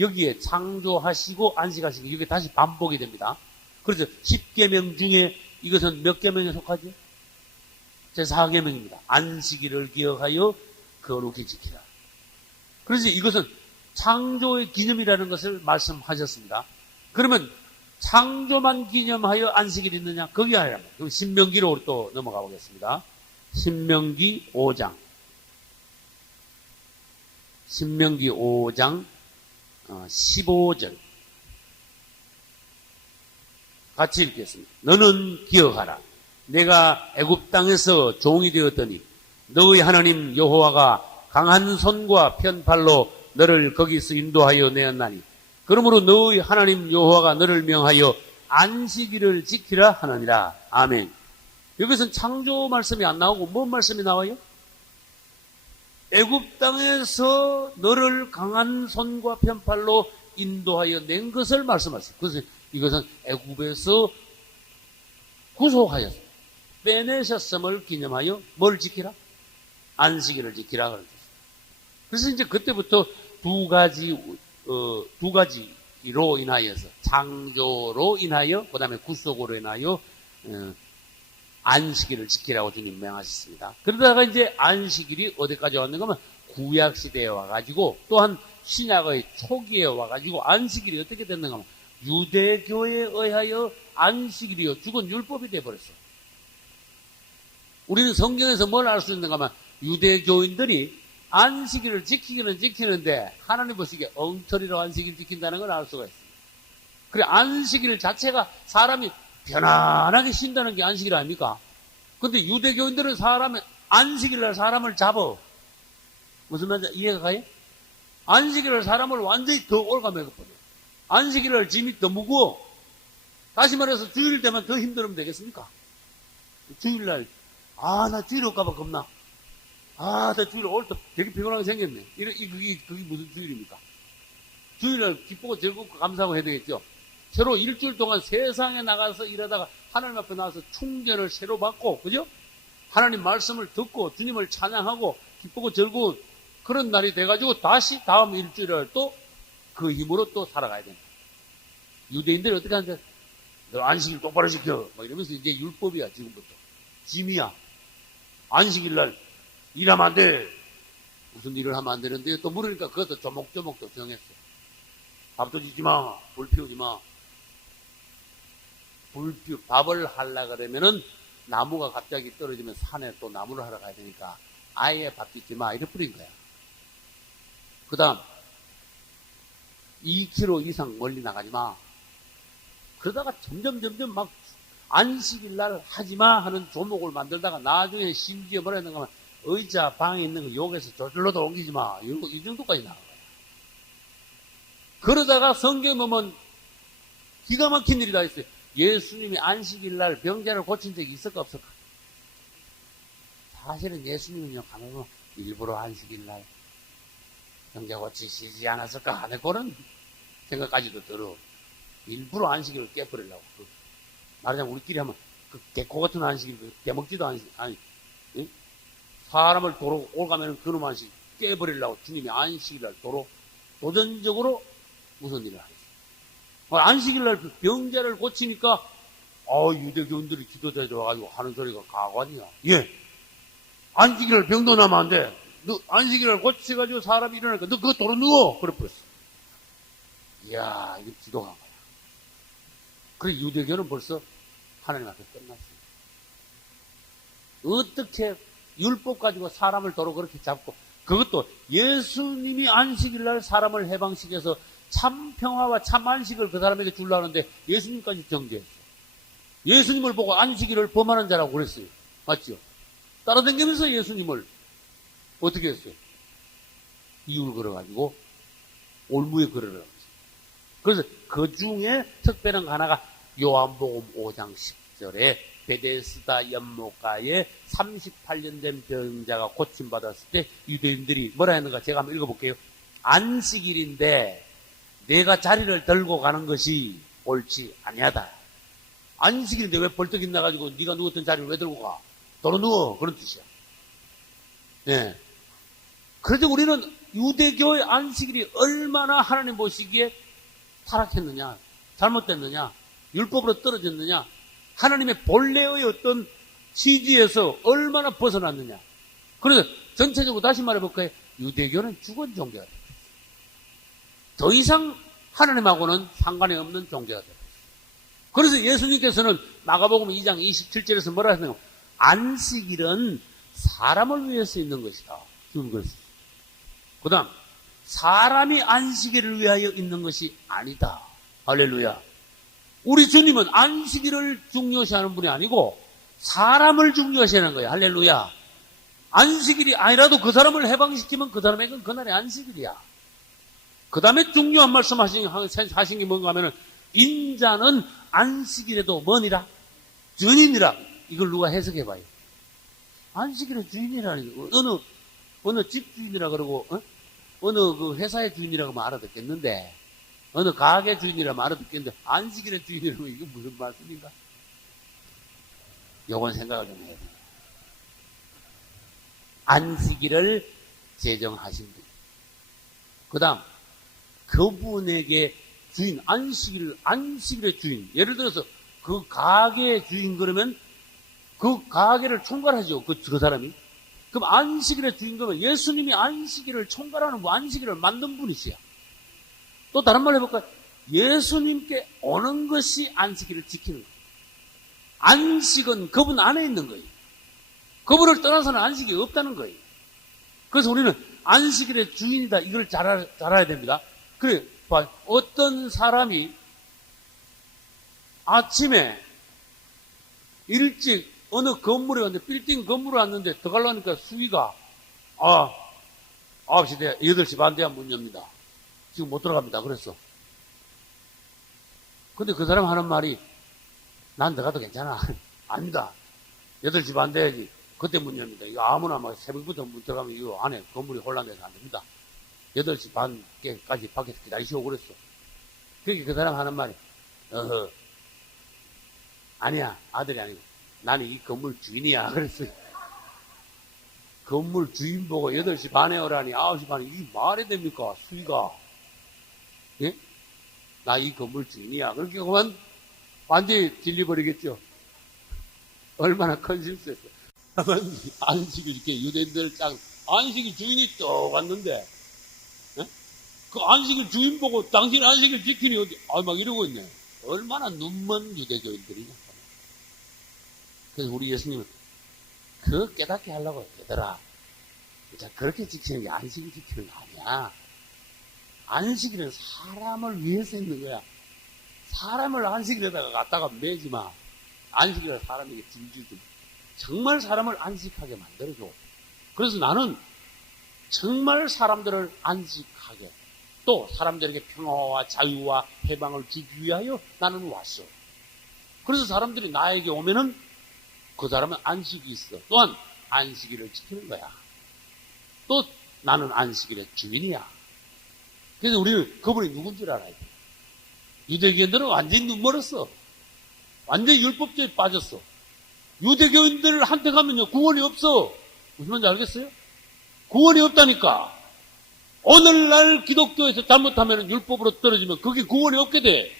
여기에 창조하시고 안식하시고 이게 다시 반복이 됩니다. 그래서 10계명 중에 이것은 몇 계명에 속하죠? 제4계명입니다. 안식일을 기억하여 거룩히 지키라. 그래서 이것은 창조의 기념이라는 것을 말씀하셨습니다. 그러면 창조만 기념하여 안식일이 있느냐? 그게 아니라 신명기로 또 넘어가 보겠습니다. 신명기 5장 15절 같이 읽겠습니다. 너는 기억하라. 내가 애굽 땅에서 종이 되었더니 너의 하나님 여호와가 강한 손과 편팔로 너를 거기서 인도하여 내었나니 그러므로 너의 하나님 여호와가 너를 명하여 안식일을 지키라 하느니라. 아멘. 여기서는 창조 말씀이 안 나오고 뭔 말씀이 나와요? 애굽 땅에서 너를 강한 손과 편팔로 인도하여 낸 것을 말씀하세요. 그래서 이것은 애굽에서 구속하였어요. 빼내셨음을 기념하여 뭘 지키라? 안식일을 지키라 그런 뜻입니다. 그래서 이제 그때부터 두 가지로 인하여서 창조로 인하여 그다음에 구속으로 인하여 안식일을 지키라고 주님 명하셨습니다. 그러다가 이제 안식일이 어디까지 왔는가 하면 구약 시대에 와가지고 또한 신약의 초기에 와가지고 안식일이 어떻게 됐는가 하면 유대교에 의하여 안식일이요 죽은 율법이 되어버렸어요. 우리는 성경에서 뭘 알 수 있는가 하면 유대교인들이 안식일을 지키기는 지키는데 하나님 보시기에 엉터리로 안식일 지킨다는 걸 알 수가 있습니다. 그래 안식일 자체가 사람이 편안하게 쉰다는 게 안식일 아닙니까? 근데 유대교인들은 안식일날 사람을 잡아. 무슨 말인지 이해가 가요? 안식일날 사람을 완전히 더 올가매거든요. 안식일날 짐이 더 무거워. 다시 말해서 주일 되면 더 힘들면 되겠습니까? 주일날 나 주일 올까봐 겁나. 나 주일 올 때 되게 피곤하게 생겼네. 그게 무슨 주일입니까? 주일날 기쁘고 즐겁고 감사하고 해야 되겠죠? 새로 일주일 동안 세상에 나가서 일하다가 하나님 앞에 나와서 충전을 새로 받고, 그죠? 하나님 말씀을 듣고 주님을 찬양하고 기쁘고 즐거운 그런 날이 돼가지고 다시 다음 일주일을 또 그 힘으로 또 살아가야 됩니다. 유대인들이 어떻게 하는데, 너 안식일 똑바로 지켜. 막 이러면서 이제 율법이야, 지금부터. 짐이야. 안식일날 일하면 안 돼. 무슨 일을 하면 안 되는데 또 물으니까 그것도 조목조목 또 정했어. 밥도 짓지 마. 불 피우지 마. 밥을 하려 그러면은 나무가 갑자기 떨어지면 산에 또 나무를 하러 가야 되니까 아예 밥 짓지 마. 이래 뿌린 거야. 그 다음 2km 이상 멀리 나가지 마. 그러다가 점점 막 안식일날 하지 마 하는 조목을 만들다가 나중에 심지어 뭐라 했는가 하면 의자 방에 있는 거 욕에서 저절로도 옮기지 마. 이 정도까지 나간 거야. 그러다가 성경에 보면 기가 막힌 일이 다 있어요. 예수님이 안식일날 병자를 고친 적이 있을까 없을까? 사실은 예수님은요, 가면 일부러 안식일날 병자 고치시지 않았을까 하는 그런 생각까지도 들어. 일부러 안식일을 깨버리려고. 말하자면 우리끼리 하면 그 개코 같은 안식일, 깨먹지도 아니, 응? 사람을 도로 올가면 그놈 안식 깨버리려고 주님이 안식일날 도로 도전적으로 무슨 일을 하겠어요. 안식일날 병자를 고치니까 유대교인들이 기도자에 들어가지고 하는 소리가 가관이야. 예, 안식일날 병도 나면 안 돼. 너 안식일날 고쳐가지고 사람이 일어나니까 너 그거 도로 누워. 그래 버렸어. 이야, 이게 기도가 거야. 그래 유대교는 벌써 하나님 앞에 끝났어요. 어떻게 율법 가지고 사람을 도로 그렇게 잡고, 그것도 예수님이 안식일날 사람을 해방시켜서 참 평화와 참 안식을 그 사람에게 주려 하는데 예수님까지 정죄했어요. 예수님을 보고 안식일을 범하는 자라고 그랬어요. 맞죠? 따라다니면서 예수님을 어떻게 했어요? 이유를 걸어가지고 올무에 걸으라고 했어요. 그래서 그 중에 특별한 하나가 요한복음 5장 10절에 베데스다 연못가에 38년 된 병자가 고침받았을 때 유대인들이 뭐라 했는가 제가 한번 읽어볼게요. 안식일인데 내가 자리를 들고 가는 것이 옳지 아니하다. 안식일인데 왜 벌떡 일어나가지고 네가 누웠던 자리를 왜 들고 가? 도로 누워. 그런 뜻이야. 네. 그래도 우리는 유대교의 안식일이 얼마나 하나님 보시기에 타락했느냐, 잘못됐느냐, 율법으로 떨어졌느냐, 하나님의 본래의 어떤 취지에서 얼마나 벗어났느냐. 그래서 전체적으로 다시 말해볼까요? 유대교는 죽은 종교가 됐어요. 더 이상 하나님하고는 상관이 없는 종교가 됐어요. 그래서 예수님께서는 마가복음 2장 27절에서 뭐라 하시나요? 안식일은 사람을 위해서 있는 것이다. 지금 그랬어요. 그 다음 사람이 안식일을 위하여 있는 것이 아니다. 할렐루야. 우리 주님은 안식일을 중요시하는 분이 아니고 사람을 중요시하는 거예요. 할렐루야. 안식일이 아니라도 그 사람을 해방시키면 그 사람에게는 그날의 안식일이야. 그 다음에 중요한 말씀 하신 게 뭔가 하면은 인자는 안식일에도 뭐니라? 주인이라. 이걸 누가 해석해 봐요. 안식일의 주인이라는 거. 어느 집 주인이라 그러고, 어느 그 회사의 주인이라고 하면 알아듣겠는데, 어느 가게 주인이라고 하면 알아듣겠는데, 안식일의 주인이라고 이게 무슨 말씀인가? 요건 생각을 좀 해야 돼요. 안식일을 제정하신 분. 그 다음, 그분에게 주인, 안식일의 주인. 예를 들어서 그 가게의 주인 그러면 그 가게를 총괄하죠. 그 사람이. 그럼 안식일의 주인 그러면 예수님이 안식일을 총괄하는 분, 안식일을 만든 분이시야. 또 다른 말로 해볼까요? 예수님께 오는 것이 안식일을 지키는 거예요. 안식은 그분 안에 있는 거예요. 그분을 떠나서는 안식이 없다는 거예요. 그래서 우리는 안식일의 주인이다. 이걸 잘 알아야 됩니다. 그래, 어떤 사람이 아침에 일찍 어느 건물에 왔는데, 빌딩 건물에 왔는데, 들어가려니까 수위가, 9시 돼, 8시 반 돼야 문 엽니다. 지금 못 들어갑니다. 그랬어. 근데 그 사람 하는 말이, 난 들어가도 괜찮아. 아니다. 8시 반 돼야지. 그때 문 엽니다. 이거 아무나 막 새벽부터 문 들어가면 이거 안에 건물이 혼란돼서 안 됩니다. 8시 반까지 밖에서 기다리시오. 그랬어. 그게 그 사람 하는 말이, 아니야. 아들이 아니고. 나는 이 건물 주인이야. 그랬어요. 건물 주인 보고 8시 반에 오라니 9시 반에 이게 말이 됩니까? 수위가. 예? 나 이 건물 주인이야. 그렇게 그만 완전히 질려버리겠죠. 얼마나 큰 실수였어. 안식일 이렇게 유대인들 안식일 주인이 또 왔는데, 예? 그 안식일 주인 보고 당신 안식일 지키니 어디, 막 이러고 있네. 얼마나 눈먼 유대교인들이냐. 그래서 우리 예수님은 그 깨닫게 하려고, 얘들아, 그렇게 지키는 게 안식일 지키는 거 아니야. 안식일은 사람을 위해서 있는 거야. 사람을 안식일에다가 갖다가 매지 마. 안식일은 사람에게 줄줄 좀. 정말 사람을 안식하게 만들어줘. 그래서 나는 정말 사람들을 안식하게, 또 사람들에게 평화와 자유와 해방을 주기 위하여 나는 왔어. 그래서 사람들이 나에게 오면은 그 사람은 안식이 있어. 또한 안식일을 지키는 거야. 또 나는 안식일의 주인이야. 그래서 우리는 그분이 누군 줄 알아야 돼. 유대교인들은 완전히 눈멀었어. 완전히 율법주의에 빠졌어. 유대교인들한테 가면요, 구원이 없어. 무슨 말인지 알겠어요? 구원이 없다니까. 오늘날 기독교에서 잘못하면 율법으로 떨어지면 그게 구원이 없게 돼.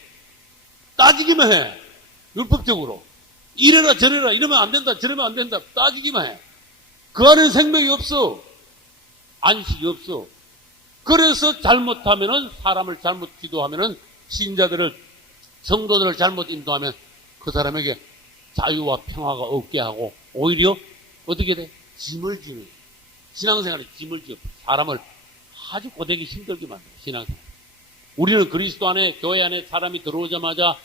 따지기만 해. 율법적으로. 이래라 저래라 이러면 안 된다 저러면 안 된다 따지기만 해. 그 안에 생명이 없어. 안식이 없어. 그래서 잘못하면은, 사람을 잘못 기도하면은, 신자들을, 성도들을 잘못 인도하면 그 사람에게 자유와 평화가 없게 하고 오히려 어떻게 돼? 짐을 지는, 신앙생활에 짐을 지어 사람을 아주 고되게 힘들게 만들어. 신앙생활. 우리는 그리스도 안에, 교회 안에 사람이 들어오자마자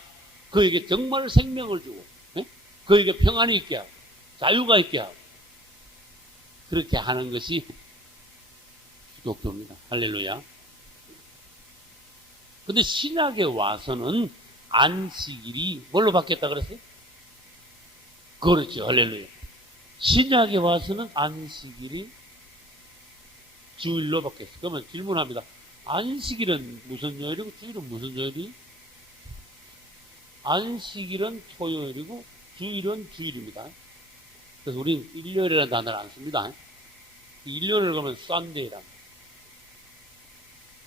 그에게 정말 생명을 주고, 그에게 평안이 있게 하고 자유가 있게 하고 그렇게 하는 것이 기독교입니다. 할렐루야. 근데 신약에 와서는 안식일이 뭘로 바뀌었다 그랬어요? 그렇죠. 할렐루야. 신약에 와서는 안식일이 주일로 바뀌었어요. 그러면 질문합니다. 안식일은 무슨 요일이고 주일은 무슨 요일이? 안식일은 토요일이고 주일은 주일입니다. 그래서 우리는 일요일이라는 단어를 안 씁니다. 일요일을 그러면 썬데이란.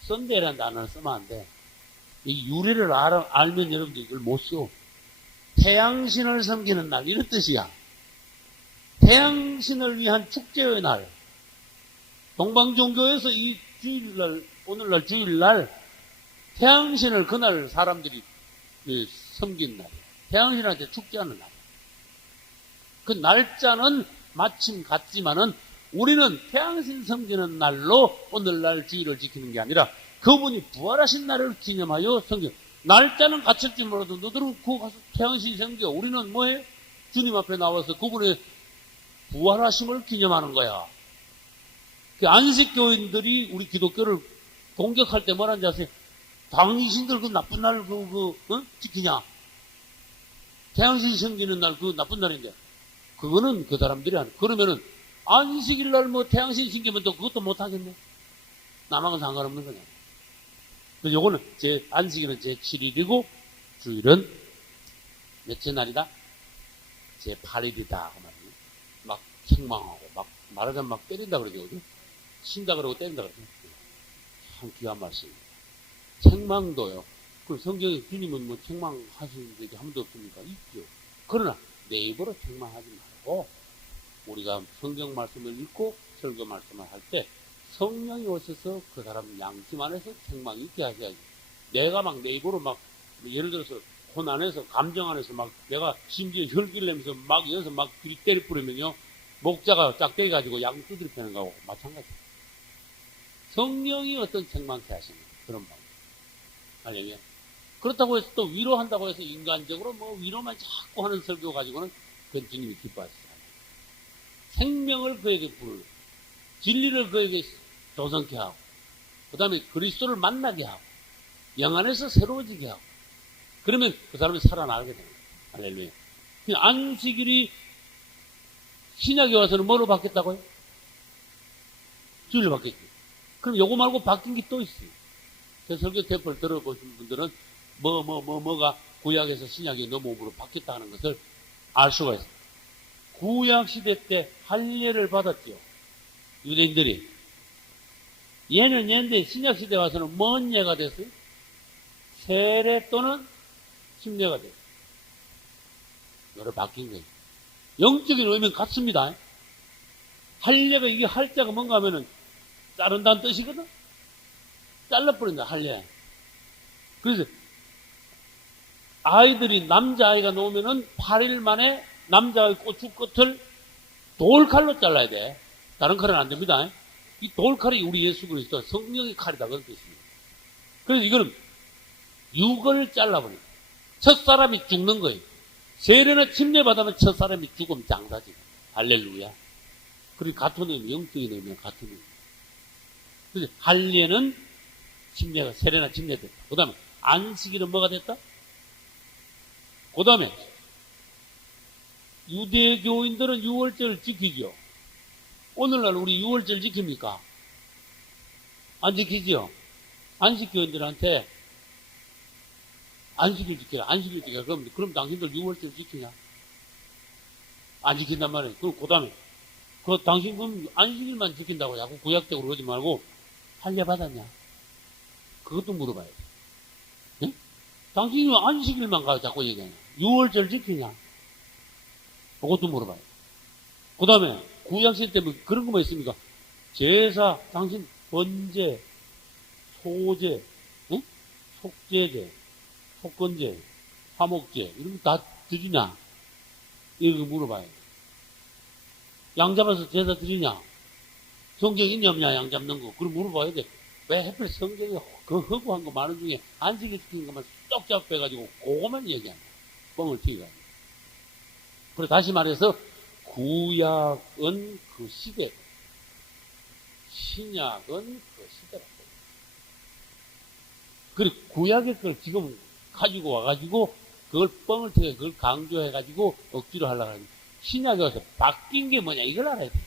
썬데이라는 단어를 쓰면 안 돼. 이 유래를 알면 여러분들 이걸 못 써. 태양신을 섬기는 날, 이런 뜻이야. 태양신을 위한 축제의 날. 동방종교에서 이 주일날, 오늘날 주일날, 태양신을 그날 사람들이 섬긴 날이야. 태양신한테 축제하는 날. 그 날짜는 마침 같지만은 우리는 태양신 섬기는 날로 오늘날 주일을 지키는 게 아니라 그분이 부활하신 날을 기념하여 섬겨. 날짜는 같을지 몰라도 너들은 그 가서 태양신 섬겨. 우리는 뭐해? 주님 앞에 나와서 그분의 부활하심을 기념하는 거야. 그 안식교인들이 우리 기독교를 공격할 때 뭐라는지 아세요? 당신들 그 나쁜 날 지키냐? 태양신 섬기는 날 그 나쁜 날인데. 그거는 그 사람들이 하는. 그러면은 안식일 날 뭐 태양신 섬기면 또 그것도 못 하겠네. 남하고는 상관없는 거냐. 그래서 요거는 안식일은 제 7일이고 주일은 몇째 날이다? 제8일이다. 그 말이에요. 막 책망하고, 막 말하자면 막 때린다 그러죠. 그죠? 친다 그러고 때린다 그러죠. 참 귀한 말씀입니다. 책망도요. 그 성경에 주님은 뭐 책망하시는 적이 한 번도 없습니까? 있죠. 그러나 내 입으로 책망하지 말고 우리가 성경 말씀을 읽고 설교 말씀을 할 때 성령이 오셔서 그 사람 양심 안에서 책망이 있게 하셔야지. 내가 막 내 입으로 막 예를 들어서 혼 안에서 감정 안에서 막 내가 심지어 혈기를 내면서 막 여기서 막 때려 뿌리면요 목자가 짝대기 가지고 양 두드려 패는 거하고 마찬가지예요. 성령이 어떤 책망케 하시는 그런 마음. 알려요? 그렇다고 해서 또 위로한다고 해서 인간적으로 뭐 위로만 자꾸 하는 설교 가지고는 그건 주님이 기뻐하시지 않아요. 생명을 그에게 부르고 진리를 그에게 조성케 하고 그 다음에 그리스도를 만나게 하고 영 안에서 새로워지게 하고 그러면 그 사람이 살아나게 되는 거예요. 할렐루야. 안식일이 신약에 와서는 뭐로 바뀌었다고요? 주일로 바뀌었죠. 그럼 요거 말고 바뀐 게 또 있어요. 제 설교 테이프를 들어보신 분들은 뭐가 구약에서 신약의 넘어옴으로 바뀌었다 하는 것을 알 수가 있어요. 구약 시대 때 할례를 받았죠. 유대인들이. 얘는 얘인데 신약 시대 와서는 뭔 예가 됐어요? 세례 또는 침례가 됐어요. 이거로 바뀐 거예요. 영적인 의미는 같습니다. 할례가 이게 할자가 뭔가 하면은 자른다는 뜻이거든? 잘라버린다, 할례. 그래서 아이들이 남자아이가 나오면은 8일 만에 남자의 고추 끝을 돌칼로 잘라야 돼. 다른 칼은 안 됩니다. 이 돌칼이 우리 예수 그리스도 성령의 칼이다 그런 뜻입니다. 그래서 이거는 육을 잘라버린다. 첫사람이 죽는 거예요. 세례나 침례받으면 첫사람이 죽으면 장사지. 할렐루야. 그리고 같은 의미, 영적인 의미는 같은 의미. 그래서 할례는 침례가 세례나 침례됐다. 그 다음에 안식일은 뭐가 됐다? 그 다음에 유대교인들은 유월절을 지키죠. 오늘날 우리 유월절 지킵니까? 안 지키죠? 안식교인들한테 안식일 지켜라, 안식일 지켜라. 그럼 당신들 유월절 지키냐? 안 지킨단 말이에요. 그럼 그 다음에 당신 그럼 안식일만 지킨다고 자꾸 구약적으로 그러지 말고 할례 받았냐? 그것도 물어봐야 돼. 네? 당신이 안식일만 가서 자꾸 얘기하냐? 유월절 지키냐? 그것도 물어봐야 돼. 그 다음에 구약시대 때문에 그런 거만 있습니까? 제사, 당신 번제, 소제, 응? 속제제, 속건제, 화목제 이런 거 다 드리냐? 이런 거 물어봐야 돼. 양 잡아서 제사 드리냐? 성경이 있냐 없냐 양 잡는 거 그걸 물어봐야 돼. 왜 하필 성경에 그 허구한 거 많은 중에 안식일 시키는 것만 쏙 잡 빼가지고 그거만 얘기하냐? 뻥을 튀겨가지고. 그리고 다시 말해서 구약은 그 시대, 신약은 그 시대라고. 그리고 구약의 걸 지금 가지고 와가지고 그걸 뻥을 튀겨 그걸 강조해가지고 억지로 하려고 하는 신약에 와서 바뀐 게 뭐냐 이걸 알아야 돼.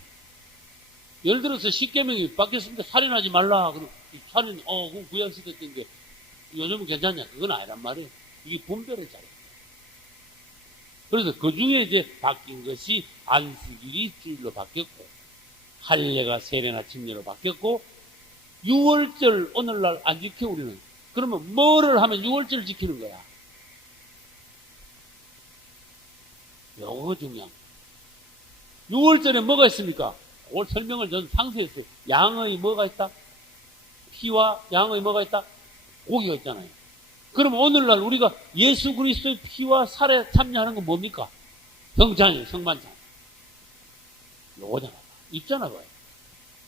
예를 들어서 십계명이 바뀌었습니다. 살인하지 말라. 그럼 살인 그 구약 시대 때인데 요즘은 괜찮냐? 그건 아니란 말이에요. 이게 분별했잖아요. 그래서 그 중에 이제 바뀐 것이 안식일이 주일로 바뀌었고, 할례가 세례나 침례로 바뀌었고, 유월절 오늘날 안 지켜 우리는. 그러면 뭐를 하면 유월절 지키는 거야? 요거 중요한 거야. 유월절에 뭐가 있습니까? 오늘 설명을 전 상세했어요. 양의 뭐가 있다? 피와 양의 뭐가 있다? 고기가 있잖아요. 그럼 오늘날 우리가 예수 그리스도의 피와 살에 참여하는 건 뭡니까? 성찬이에요, 성만찬. 요거잖아. 있잖아, 봐요.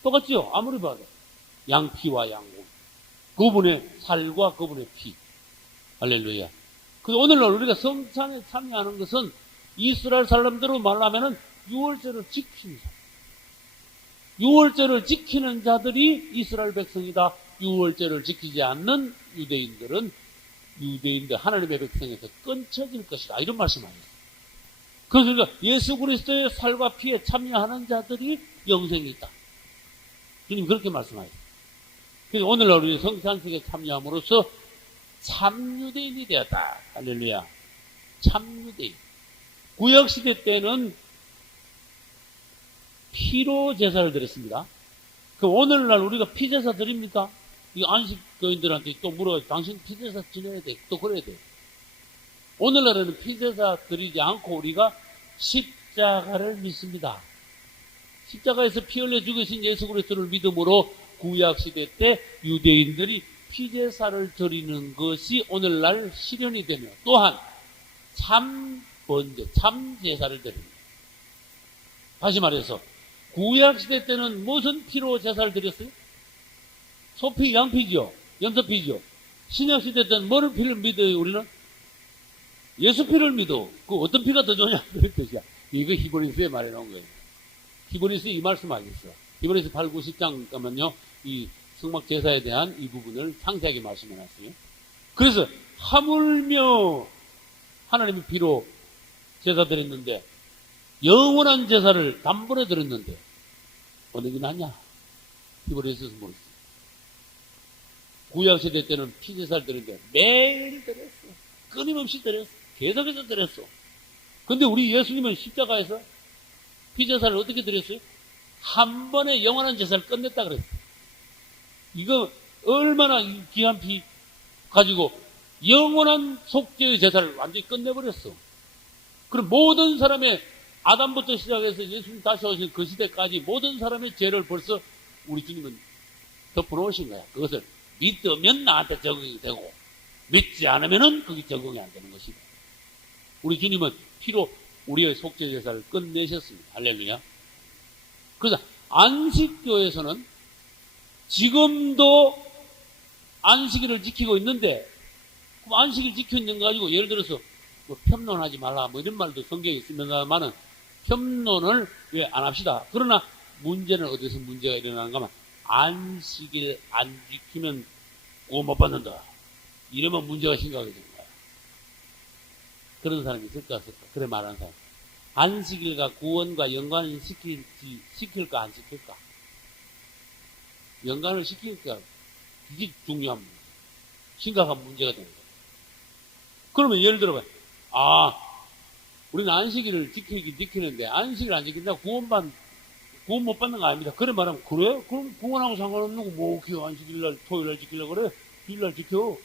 똑같지요? 아무리 봐도. 양 피와 양 고기. 그분의 살과 그분의 피. 할렐루야. 그래서 오늘날 우리가 성찬에 참여하는 것은 이스라엘 사람들로 말하면은 유월절을 지키는 사람. 유월절을 지키는 자들이 이스라엘 백성이다. 유월절을 지키지 않는 유대인들 하나님의 백성에서 끊쳐질 것이다. 이런 말씀하셨어요. 그러니까 예수 그리스도의 살과 피에 참여하는 자들이 영생이 있다. 주님 그렇게 말씀하셨어요. 그래서 오늘날 우리 성찬식에 참여함으로써 참유대인이 되었다. 할렐루야. 참유대인. 구약시대 때는 피로 제사를 드렸습니다. 그럼 오늘날 우리가 피제사 드립니까? 이 안식교인들한테 또 물어요. 당신 피제사 지내야 돼. 또 그래야 돼. 오늘날에는 피제사 드리지 않고 우리가 십자가를 믿습니다. 십자가에서 피 흘려 죽으신 예수 그리스도를 믿음으로 구약시대 때 유대인들이 피제사를 드리는 것이 오늘날 실현이 되며 또한 참번제, 참제사를 드립니다. 다시 말해서 구약시대 때는 무슨 피로 제사를 드렸어요? 소피, 양피지요. 염소피지요. 신약시대 때는 뭐를 피를 믿어요, 우리는? 예수 피를 믿어. 그 어떤 피가 더 좋냐? 그런 뜻이야. 이거 히브리서에 말해놓은 거예요. 히브리서 이 말씀 하겠어. 히브리서 8, 9, 10장 가면요, 이 성막 제사에 대한 이 부분을 상세하게 말씀해놨어요. 그래서 하물며 하나님의 피로 제사 드렸는데 영원한 제사를 단번에 드렸는데 어느 게 낫냐? 히브리서에서 모르겠어. 구약시대 때는 피제사를 드렸는데 매일 드렸어. 끊임없이 드렸어. 계속해서 드렸어. 근데 우리 예수님은 십자가에서 피제사를 어떻게 드렸어요? 한 번에 영원한 제사를 끝냈다 그랬어요. 이거 얼마나 귀한 피 가지고 영원한 속죄의 제사를 완전히 끝내버렸어. 그럼 모든 사람의 아담부터 시작해서 예수님 다시 오신 그 시대까지 모든 사람의 죄를 벌써 우리 주님은 덮어놓으신 거야. 그것을 믿으면 나한테 적용이 되고 믿지 않으면은 그게 적용이 안 되는 것이다. 우리 주님은 피로 우리의 속죄 제사를 끝내셨습니다. 할렐루야. 그래서 안식교에서는 지금도 안식일을 지키고 있는데 그럼 안식일 지키고 있는 거 가지고 예를 들어서 뭐 편론하지 말라 뭐 이런 말도 성경에 있습니다만은 편론을 왜 안 합시다. 그러나 문제는 어디서 문제가 일어나는가 하면 안식일 안 지키면 구원 못 받는다. 이러면 문제가 심각해지는 거야. 그런 사람이 있을까 없을까? 그래 말하는 사람. 안식일과 구원과 연관을 시킬까 안 시킬까? 연관을 시킬까? 이게 중요한 문제. 심각한 문제가 되는 거야. 그러면 예를 들어봐. 우리는 안식일을 지키는데 안식일 안 지킨다 구원 못 받는 거 아닙니다. 그래 말하면 그래? 그럼 구원하고 상관없는 거 뭐 기어 안식일날 토요일날 지키려고 그래? 주일날 지켜.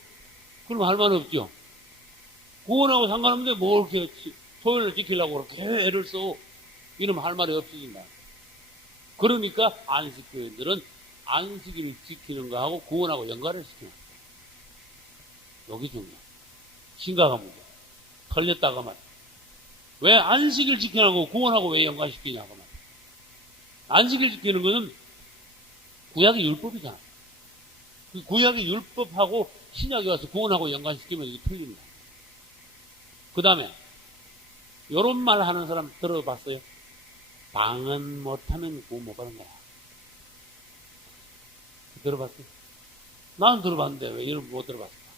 그럼 할 말 없죠. 구원하고 상관없는데 뭘 이렇게 토요일날 지키려고 그렇게 애를 써. 이러면 할 말이 없어진다. 그러니까 안식교인들은 안식일을 지키는 거하고 구원하고 연관을 시키는 거야. 여기 중요해. 심각한 문제. 털렸다가 말이야. 왜 안식일 지키라고 구원하고 왜 연관시키냐고 말이야. 안식일 지키는 것은 구약의 율법이잖아. 그 구약의 율법하고 신약에 와서 구원하고 연관시키면 이게 틀립니다. 그 다음에 요런 말 하는 사람 들어봤어요? 방언 못하면 구원 못 받는 거야. 들어봤어요? 나는 들어봤는데 왜 이런 못 들어봤을까?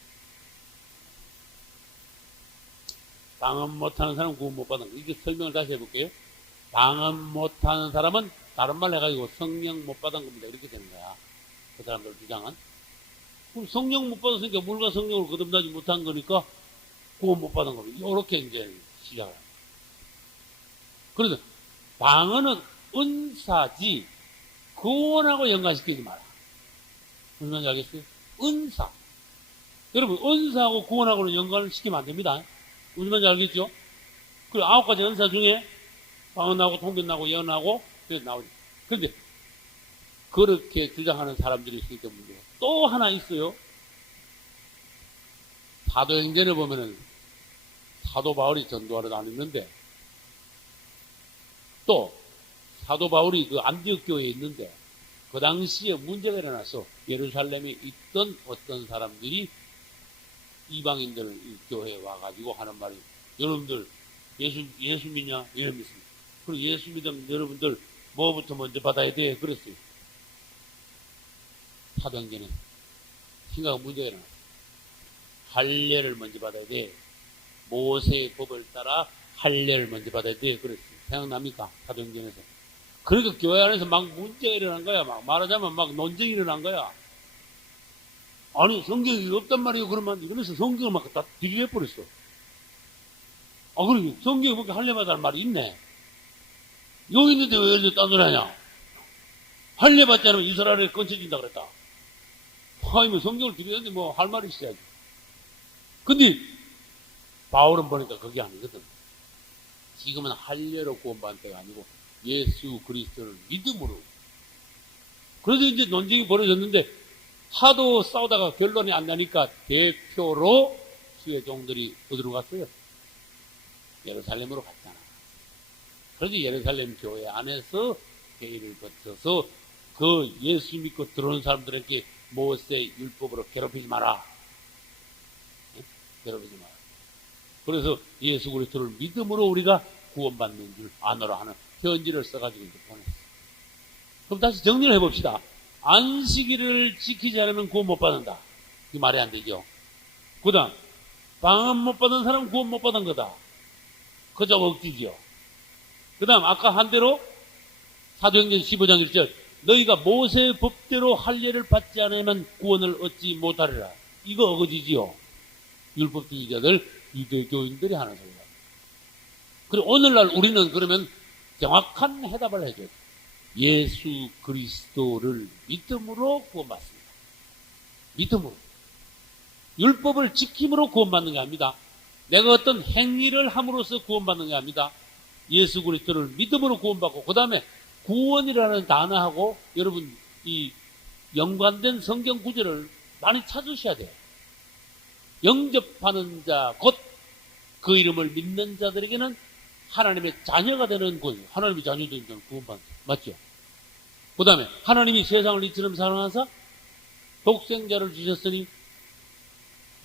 방언 못하는 사람은 구원 못 받는 거야. 이게 설명을 다시 해볼게요. 방언 못하는 사람은 다른 말 해가지고 성령 못 받은 겁니다. 이렇게 되는 거야. 그 사람들 주장은. 그럼 성령 못 받았으니까 물과 성령을 거듭나지 못한 거니까 구원 못 받은 겁니다. 이렇게 이제 시작을 합니다. 그래서 방언은 은사지 구원하고 연관시키지 마라. 무슨 말인지 알겠어요? 은사. 여러분 은사하고 구원하고는 연관을 시키면 안 됩니다. 무슨 말인지 알겠죠? 그리고 9가지 은사 중에 방언하고 통변하고 예언하고 그래서 나오죠. 그런데 그렇게 주장하는 사람들이 있기 때문에 또 하나 있어요. 사도행전에 보면은 사도 바울이 전도하러 다녔는데 또 사도 바울이 그 안디옥 교회에 있는데 그 당시에 문제가 일어나서 예루살렘에 있던 어떤 사람들이 이방인들 이 교회에 와가지고 하는 말이 여러분들 예수 믿냐? 예 믿습니다. 그리고 예수 믿으면 여러분들 뭐부터 먼저 받아야 돼? 그랬어요. 사도행전에 심각한 문제가 일어났어요. 할례를 먼저 받아야 돼. 모세의 법을 따라 할례를 먼저 받아야 돼. 그랬어요. 생각납니까? 사도행전에서. 그러니까 교회 안에서 막 문제가 일어난 거야. 막 말하자면 막 논쟁이 일어난 거야. 아니 성경이 없단 말이에요. 그러면 이러면서 성경을 막 다 뒤집어 버렸어. 그러게. 성경에 보니까 할례받다는 말이 있네. 여기 있는데 왜 여기서 딴 소리 하냐? 할례받지 않으면 이스라엘에 끊쳐진다 그랬다. 하이면 성경을 드리는데 뭐 할 말이 있어야지. 근데 바울은 보니까 그게 아니거든. 지금은 할례로 구원받는 때가 아니고 예수 그리스도를 믿음으로. 그래서 이제 논쟁이 벌어졌는데 하도 싸우다가 결론이 안 나니까 대표로 주의 종들이 어디로 갔어요? 예루살렘으로 갔잖아. 그래서 예루살렘 교회 안에서 회의를 거쳐서 그 예수 믿고 들어오는 사람들에게 모세 율법으로 괴롭히지 마라. 괴롭히지 마라. 그래서 예수 그리스도를 믿음으로 우리가 구원받는 줄 아노라 하는 편지를 써가지고 이제 보냈어. 그럼 다시 정리를 해봅시다. 안식일을 지키지 않으면 구원 못 받는다. 이 말이 안 되죠. 그 다음, 방언 못 받은 사람은 구원 못 받은 거다. 그저 억지지요. 그 다음, 아까 한 대로 사도행전 15장 1절, 너희가 모세의 법대로 할례를 받지 않으면 구원을 얻지 못하리라. 이거 어거지지요. 율법주의자들, 유대교인들이 하는 소리다. 그리고 오늘날 우리는 그러면 정확한 해답을 해줘야 돼. 예수 그리스도를 믿음으로 구원받습니다. 믿음으로. 율법을 지킴으로 구원받는 게 아닙니다. 내가 어떤 행위를 함으로써 구원받는 게 아닙니다. 예수 그리스도를 믿음으로 구원받고, 그 다음에 구원이라는 단어하고 여러분 이 연관된 성경 구절을 많이 찾으셔야 돼요. 영접하는 자, 곧 그 이름을 믿는 자들에게는 하나님의 자녀가 되는 구원, 하나님의 자녀된 자는 구원받는 자. 맞죠? 그 다음에 하나님이 세상을 이처럼 사랑하사 독생자를 주셨으니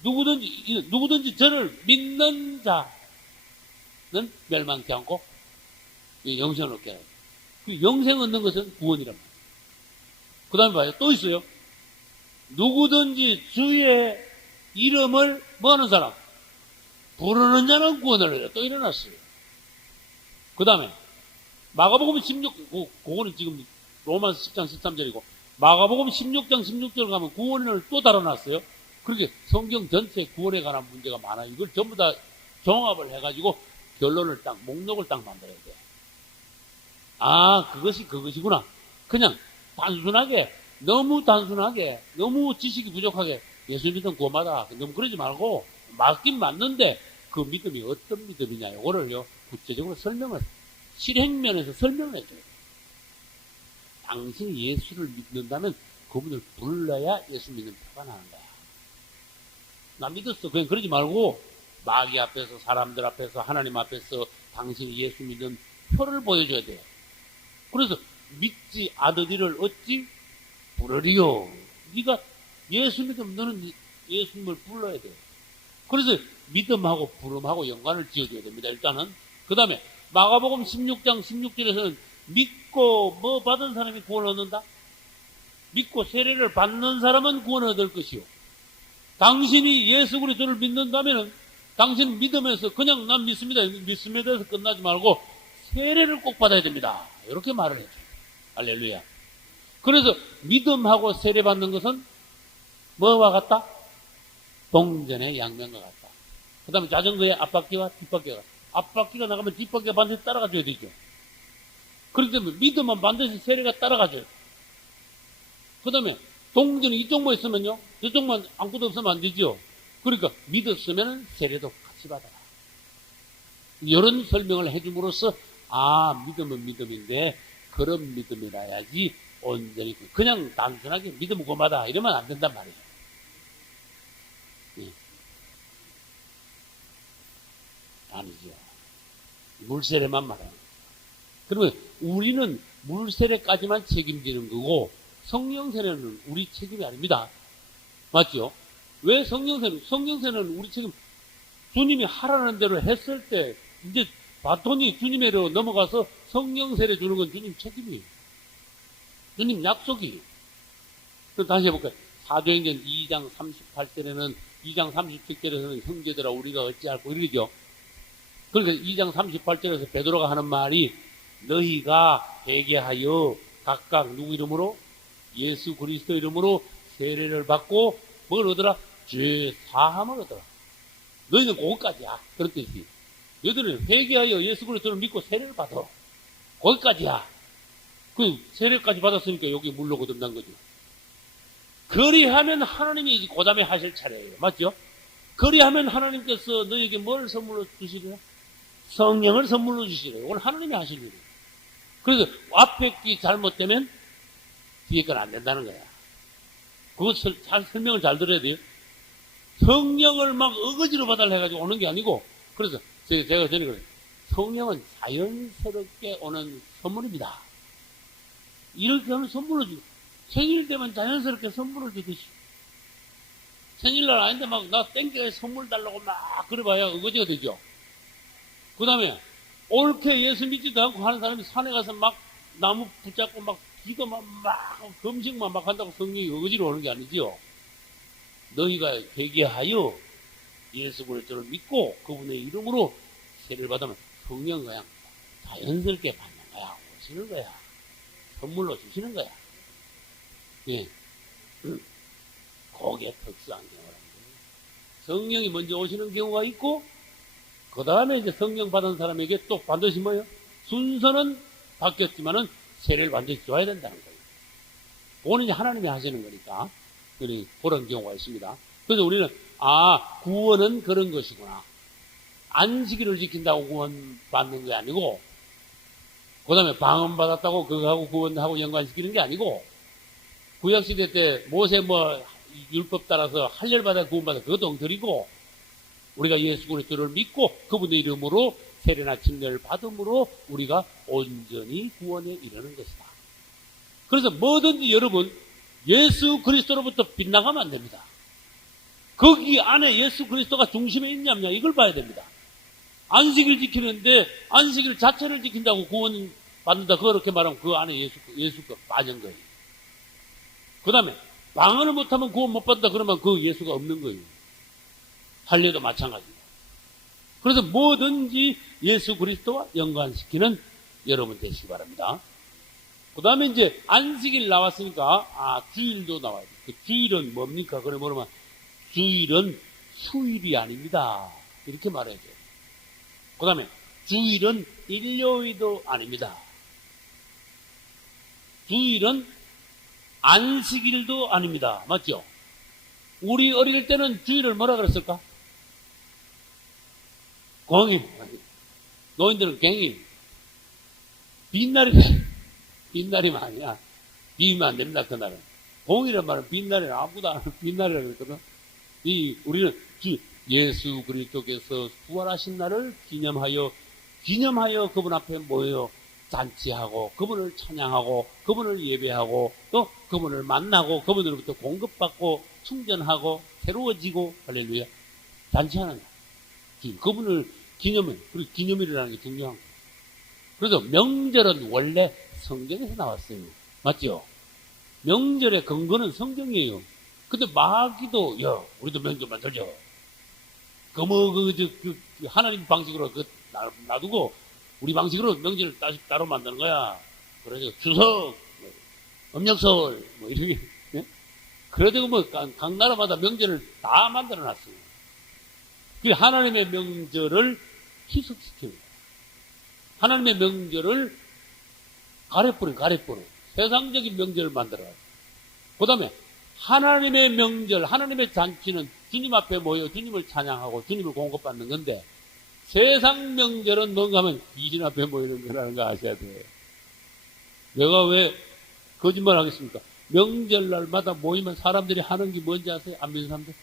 누구든지 저를 믿는 자는 멸망치 않고 영생을 얻게 해요. 그 영생 얻는 것은 구원이란 말이에요. 그 다음에 봐요. 또 있어요. 누구든지 주의 이름을 뭐하는 사람? 부르는 자는 구원을 얻어요. 또 일어났어요. 그 다음에 마가복음 16, 그거는 지금 로마서 10장 13절이고 마가복음 16장 16절 가면 구원을 또 달아놨어요. 그렇게 성경 전체 구원에 관한 문제가 많아요. 이걸 전부 다 종합을 해가지고 결론을 딱, 목록을 딱 만들어야 돼. 그것이 그것이구나. 그냥 단순하게, 너무 단순하게, 너무 지식이 부족하게 예수 믿으면 구원받아. 너무 그러지 말고, 맞긴 맞는데 그 믿음이 어떤 믿음이냐, 이거를요, 구체적으로 실행면에서 설명을 해줘요. 당신이 예수를 믿는다면 그분을 불러야 예수 믿는 표가 나는 거야. 나 믿었어. 그냥 그러지 말고, 마귀 앞에서, 사람들 앞에서, 하나님 앞에서 당신이 예수 믿는 표를 보여줘야 돼요. 그래서 믿지 않으리를 어찌 부르리요. 네가 예수 믿으면 너는 예수님을 불러야 돼요. 그래서 믿음하고 부름하고 연관을 지어줘야 됩니다. 일단은. 그 다음에 마가복음 16장 16절에서는 믿고 뭐 받은 사람이 구원을 얻는다? 믿고 세례를 받는 사람은 구원을 얻을 것이요. 당신이 예수 그리스도를 믿는다면은 당신 믿음에서 그냥 난 믿습니다 해서 끝나지 말고 세례를 꼭 받아야 됩니다. 이렇게 말을 해줘요. 할렐루야. 그래서 믿음하고 세례 받는 것은 뭐와 같다? 동전의 양면과 같다. 그 다음에 자전거의 앞바퀴와 뒷바퀴가 같다. 앞바퀴가 나가면 뒷바퀴가 반드시 따라가줘야 되죠. 그렇기 때문에 믿음은 반드시 세례가 따라가줘요. 그 다음에 동전이 이쪽만 있으면요, 저쪽만 아무것도 없으면 안 되죠. 그러니까 믿었으면 세례도 같이 받아라. 이런 설명을 해줌으로써 믿음은 믿음인데 그런 믿음이라야지 온전히 그냥 단순하게 믿음 구원받아 이러면 안 된단 말이에요. 예. 아니죠. 물세례만 말해요. 그러면 우리는 물세례까지만 책임지는 거고 성령세례는 우리 책임이 아닙니다. 맞죠? 왜 성령세례는? 성령세례는 우리 책임, 주님이 하라는 대로 했을 때 이제 바톤이 주님에로 넘어가서 성령세례 주는 건 주님 책임이에요. 주님 약속이에요. 그럼 다시 해볼까요? 사도행전 2장 38절에는 2장 37절에서는 형제들아 우리가 어찌할꼬 이러죠. 그러니까 2장 38절에서 베드로가 하는 말이 너희가 회개하여 각각 누구 이름으로? 예수 그리스도 이름으로 세례를 받고 뭘 얻어라? 죄 사함을 얻어라. 너희는 그것까지야. 그런 뜻이. 너희들은 회개하여 예수 그리스도를 믿고 세례를 받아. 거기까지야. 그 세례까지 받았으니까 여기 물로 거듭난 거죠. 그리하면 하나님이 그 다음에 하실 차례예요. 맞죠? 그리하면 하나님께서 너에게 뭘 선물로 주시래요? 성령을 선물로 주시래요. 오늘 하나님이 하실 일이에요. 그래서 앞에 게 잘못되면 뒤에 건 안 된다는 거야. 그것을 설명을 잘 들어야 돼요. 성령을 막 어거지로 받으려 해가지고 오는 게 아니고, 그래서 제가 전에 그래요. 성령은 자연스럽게 오는 선물입니다. 이렇게 하면 선물을 주고, 생일 때만 자연스럽게 선물을 주듯이. 생일날 아닌데 막 나 땡겨에 선물 달라고 막 그래봐야 어거지가 되죠. 그 다음에 옳게 예수 믿지도 않고 하는 사람이 산에 가서 막 나무 붙잡고 막 기도만 막 금식만 막 한다고 성령이 어거지로 오는 게 아니지요. 너희가 회개하여 예수 그리스도를 믿고 그분의 이름으로 세례를 받으면 성령 그냥 자연스럽게 받는 거야. 오시는 거야. 선물로 주시는 거야. 예. 거기에 특수한 경우라는 거예요. 성령이 먼저 오시는 경우가 있고, 그 다음에 이제 성령 받은 사람에게 또 반드시 뭐예요? 순서는 바뀌었지만은 세례를 반드시 줘야 된다는 거예요. 그거는 이제 하나님이 하시는 거니까. 그런 경우가 있습니다. 그래서 우리는, 구원은 그런 것이구나. 안식일을 지킨다고 구원 받는 게 아니고, 그 다음에 방언 받았다고 그거하고 구원하고 연관시키는 게 아니고, 구약시대 때 모세 율법 따라서 할례받아 구원받아 그것도 엉터리고, 우리가 예수 그리스도를 믿고 그분의 이름으로 세례나 침례를 받음으로 우리가 온전히 구원에 이르는 것이다. 그래서 뭐든지 여러분 예수 그리스도로부터 빗나가면 안 됩니다. 거기 안에 예수 그리스도가 중심에 있냐 없냐 이걸 봐야 됩니다. 안식일 지키는데 안식일 자체를 지킨다고 구원 받는다 그렇게 말하면 그 안에 예수가 빠진 거예요. 그 다음에 방언을 못하면 구원 못 받는다 그러면 그 예수가 없는 거예요. 할례도 마찬가지입니다. 그래서 뭐든지 예수 그리스도와 연관시키는 여러분 되시기 바랍니다. 그 다음에 이제 안식일 나왔으니까 주일도 나와야 돼. 그 주일은 뭡니까? 그러면 주일은 수일이 아닙니다. 이렇게 말해야 돼요. 그 다음에 주일은 일요일도 아닙니다. 주일은 안식일도 아닙니다. 맞죠? 우리 어릴 때는 주일을 뭐라 그랬을까? 공일. 노인들은 갱일. 빈날이 아니야. 비면 안 됩니다, 그날은. 공일은 말은 빈날이 아무도 안 하는 빈날이라고 그랬거든. 우리는 예수 그리스도께서 부활하신 날을 기념하여 그분 앞에 모여 잔치하고, 그분을 찬양하고, 그분을 예배하고, 또 그분을 만나고, 그분으로부터 공급받고, 충전하고, 새로워지고, 할렐루야. 잔치하는 날. 그분을 그리고 기념일이라는 게 중요한 거예요. 그래서 명절은 원래 성경에서 나왔어요. 맞죠? 명절의 근거는 성경이에요. 근데 마귀도, 우리도 명절 만들죠. 하나님 방식으로 놔두고, 우리 방식으로 명절을 따로 만드는 거야. 그래서 추석, 음력설, 이렇게. 네? 그래도 각 나라마다 명절을 다 만들어 놨어요. 그 하나님의 명절을 희석시킵니다. 하나님의 명절을 가래뿌려. 세상적인 명절을 만들어요. 그 다음에 하나님의 명절, 하나님의 잔치는 주님 앞에 모여 주님을 찬양하고 주님을 공급받는 건데, 세상 명절은 뭔가 하면 귀신 앞에 모이는 거라는 거 아셔야 돼요. 내가 왜 거짓말 하겠습니까? 명절날마다 모이면 사람들이 하는 게 뭔지 아세요? 안 믿는 사람들?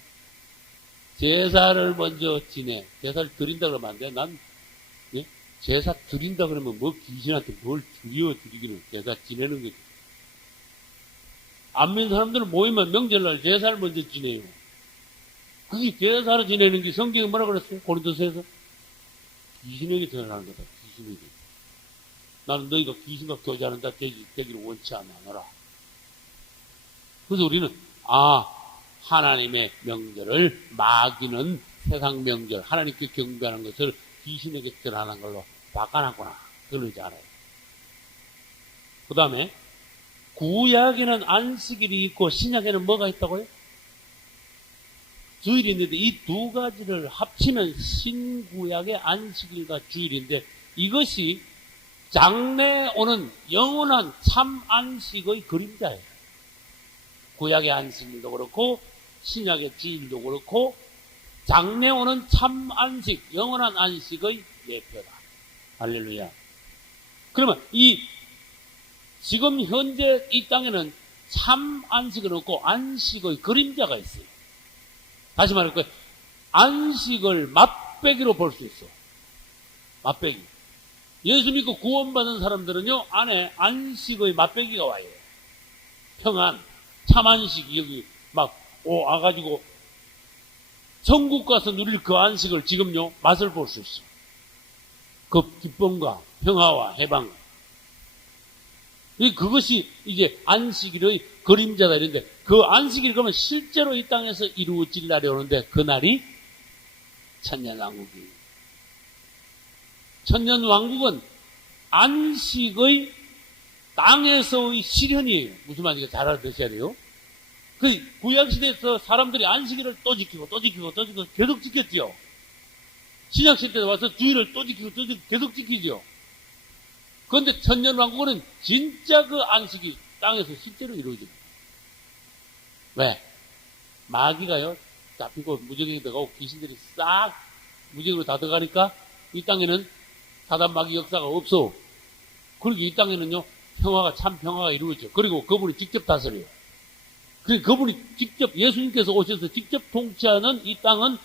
제사를 먼저 지내. 제사를 드린다 그러면 안 돼. 제사 드린다 그러면 귀신한테 뭘 드리기는 제사 지내는 거지. 안 믿는 사람들은 모이면 명절날 제사를 먼저 지내요. 그게 제사를 지내는 게 성경에 뭐라 그랬어요? 고린도서에서? 귀신에게 드러나는 거다. 귀신에게. 나는 너희가 귀신과 교제하는 자 되기를 원치 않아라. 그래서 우리는 하나님의 명절을 마귀는 세상 명절, 하나님께 경배하는 것을 귀신에게 드러나는 걸로 바꿔놨구나. 그러지 않아요. 그 다음에 구약에는 안식일이 있고 신약에는 뭐가 있다고요? 주일이 있는데 이 두 가지를 합치면 신구약의 안식일과 주일인데 이것이 장래에 오는 영원한 참 안식의 그림자예요. 구약의 안식일도 그렇고 신약의 주일도 그렇고 장래에 오는 참 안식, 영원한 안식의 예표다. 할렐루야. 그러면 지금 현재 이 땅에는 참 안식은 없고 안식의 그림자가 있어요. 다시 말할 거예요. 안식을 맛배기로 볼 수 있어. 맛배기. 예수 믿고 구원받은 사람들은요, 안에 안식의 맛배기가 와요. 평안, 참 안식이 여기 막 와가지고 천국 가서 누릴 그 안식을 지금요, 맛을 볼 수 있어. 그 기쁨과 평화와 해방. 그것이 이게 안식일의 그림자다 이런데 그 안식일 그러면 실제로 이 땅에서 이루어질 날이 오는데 그 날이 천년왕국이에요. 천년왕국은 안식의 땅에서의 실현이에요. 무슨 말인지 잘 알아두셔야 돼요. 그 구약시대에서 사람들이 안식일을 또 지키고 계속 지켰죠. 신약시대에 와서 주일을 또 지키고 계속 지키죠. 그런데 천년왕국은 진짜 그 안식이 땅에서 실제로 이루어집니다. 왜? 마귀가요, 잡히고 무적이 들어가고 귀신들이 싹 무적으로 다 들어가니까 이 땅에는 사단 마귀 역사가 없어. 그리고 이 땅에는요, 참 평화가 이루어져. 그리고 그분이 직접 다스려요. 그리고 그분이 직접, 예수님께서 오셔서 직접 통치하는 이 땅은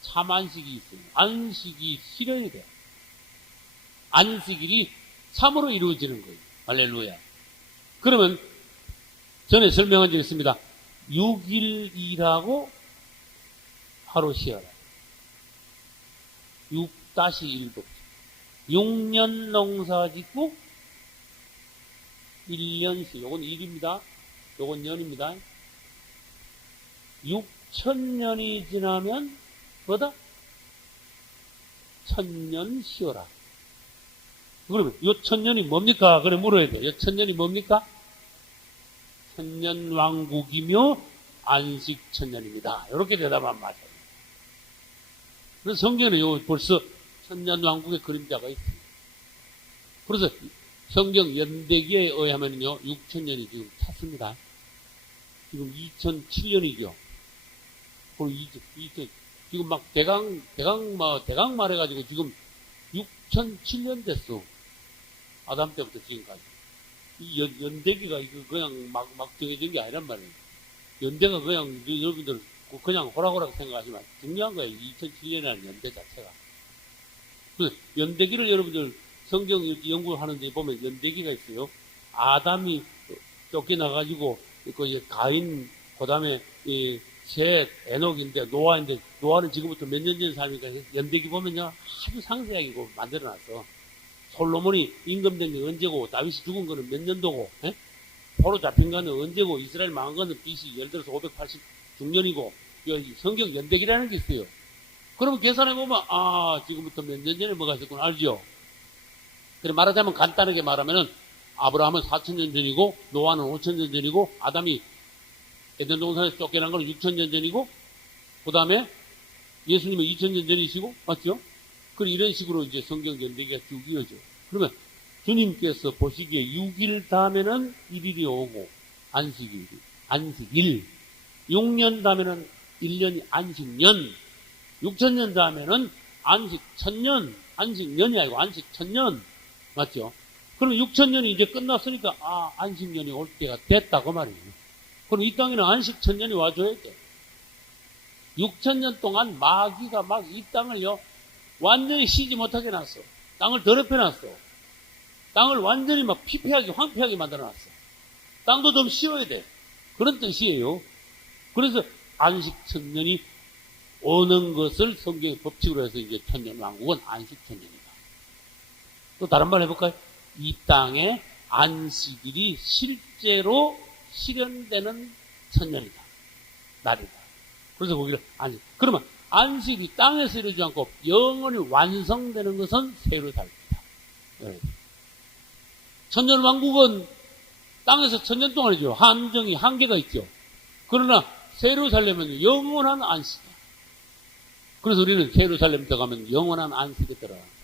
참 안식이 있어요. 안식이 실현이 돼요. 안식일이 참으로 이루어지는 거예요. 할렐루야. 그러면 전에 설명한 적이 있습니다. 6일 일하고 하루 쉬어라. 6-1법. 6년 농사 짓고 1년 쉬. 요건 일입니다. 요건 년입니다. 6,000년이 지나면 뭐다? 1,000년 쉬어라. 그러면 요 1,000년이 뭡니까? 그래 물어야 돼. 요 1,000년이 뭡니까? 천년왕국이며 안식천년입니다. 이렇게 대답하면 맞아요. 그래서 성경에는 요 벌써 천년왕국의 그림자가 있습니다. 그래서 성경 연대기에 의하면요 6,000년이 지금 찼습니다. 지금 2007년이죠. 그리고 지금 막 대강 말해가지고 지금 6,007년 됐어. 아담 때부터 지금까지. 이 연대기가 이거 그냥 막 정해진 게 아니란 말이에요. 연대가 그냥 여러분들 그냥 호락호락 생각하지만 중요한 거예요. 2007년이라는 연대 자체가. 그래서 연대기를 여러분들 성경 연구하는데 보면 연대기가 있어요. 아담이 쫓겨나가지고 그 가인 그다음에 셋 에녹인데 노아는 지금부터 몇 년 전 삶이니까 연대기 보면요 아주 상세하게 만들어놨어. 솔로몬이 임금된 게 언제고, 다윗이 죽은 거는 몇 년도고, 포로 잡힌 거는 언제고, 이스라엘 망한 거는 BC 예를 들어서 586년이고, 성경 연대기라는 게 있어요. 그러면 계산해보면, 지금부터 몇 년 전에 뭐가 있었구나, 알죠? 그래, 말하자면 간단하게 말하면은, 아브라함은 4,000년 전이고, 노아는 5,000년 전이고, 아담이 에덴 동산에서 쫓겨난 거는 6,000년 전이고, 그 다음에 예수님은 2,000년 전이시고, 맞죠? 그리고 이런 식으로 이제 성경 연대기가 쭉 이어져. 그러면 주님께서 보시기에 6일 다음에는 1일이 오고, 안식일. 6년 다음에는 1년이 안식년. 6,000년 다음에는 안식천년. 안식년이 아니고 안식천년. 맞죠? 그럼 6,000년이 이제 끝났으니까, 안식년이 올 때가 됐다, 그 말이에요. 그럼 이 땅에는 안식천년이 와줘야 돼. 6,000년 동안 마귀가 막 이 땅을요, 완전히 쉬지 못하게 놨어. 땅을 더럽혀 놨어. 땅을 완전히 막 피폐하게, 황폐하게 만들어 놨어. 땅도 좀 쉬어야 돼. 그런 뜻이에요. 그래서 안식천년이 오는 것을 성경의 법칙으로 해서 이제 천년왕국은 안식천년이다. 또 다른 말 해볼까요? 이 땅에 안식일이 실제로 실현되는 천년이다. 날이다. 그래서 거기를 안식. 그러면 안식이 땅에서 이루어지지 않고 영원히 완성되는 것은 새로 달입니다. 천년왕국은 땅에서 천년 동안이죠. 한계가 있죠. 그러나 예루살렘은 영원한 안식이야. 그래서 우리는 예루살렘 들어가면 영원한 안식에 들어가는 거예요.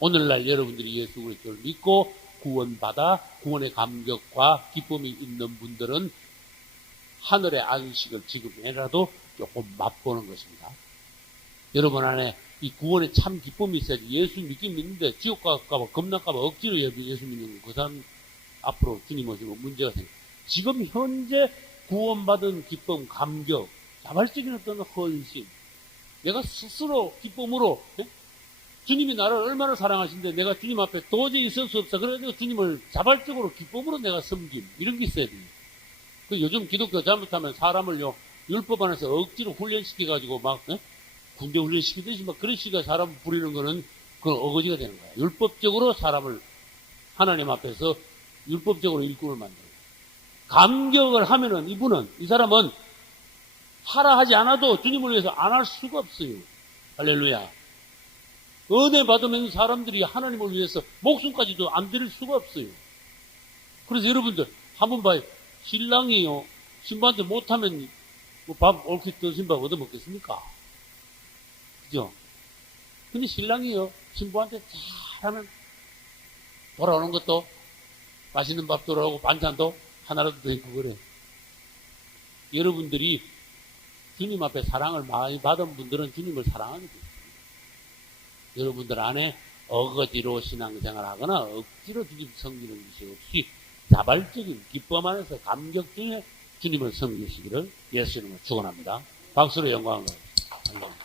오늘날 여러분들이 예수 그리스도를 믿고 구원받아 구원의 감격과 기쁨이 있는 분들은 하늘의 안식을 지금이라도 조금 맛보는 것입니다. 여러분 안에 이 구원의 참 기쁨이 있어야지. 예수 믿긴 믿는데 지옥 갈까봐 겁날까봐 억지로 예수 믿는 그 사람 앞으로 주님 오시면 문제가 생겨요. 지금 현재 구원받은 기쁨, 감격, 자발적인 어떤 헌신, 내가 스스로 기쁨으로 주님이 나를 얼마나 사랑하신데 내가 주님 앞에 도저히 있을 수 없어. 그래서 주님을 자발적으로 기쁨으로 내가 섬김. 이런 게 있어야 돼요. 그 요즘 기독교 잘못하면 사람을요, 율법 안에서 억지로 훈련시켜가지고 막, 군대 훈련시키듯이 막 그런 식으로 사람 부리는 거는 그건 어거지가 되는 거야. 율법적으로 사람을 하나님 앞에서 율법적으로 일꾼을 만들어요. 감격을 하면은 이 사람은 하라 하지 않아도 주님을 위해서 안 할 수가 없어요. 할렐루야. 은혜 받으면 사람들이 하나님을 위해서 목숨까지도 안 드릴 수가 없어요. 그래서 여러분들 한번 봐요. 신랑이요, 신부한테 못하면 뭐 밥 옳게 떠신 밥 얻어먹겠습니까? 그죠? 근데 신랑이요, 신부한테 잘하면 돌아오는 것도 맛있는 밥 돌아오고 반찬도 하나라도 더 있고 그래. 여러분들이 주님 앞에 사랑을 많이 받은 분들은 주님을 사랑하는 거예요. 여러분들 안에 어거지로 신앙생활 하거나 억지로 주님 섬기는 것이 없이 자발적인 기쁨 안에서 감격 중에 주님을 섬기시기를 예수 이름으로 축원합니다. 박수로 영광을 드립니다.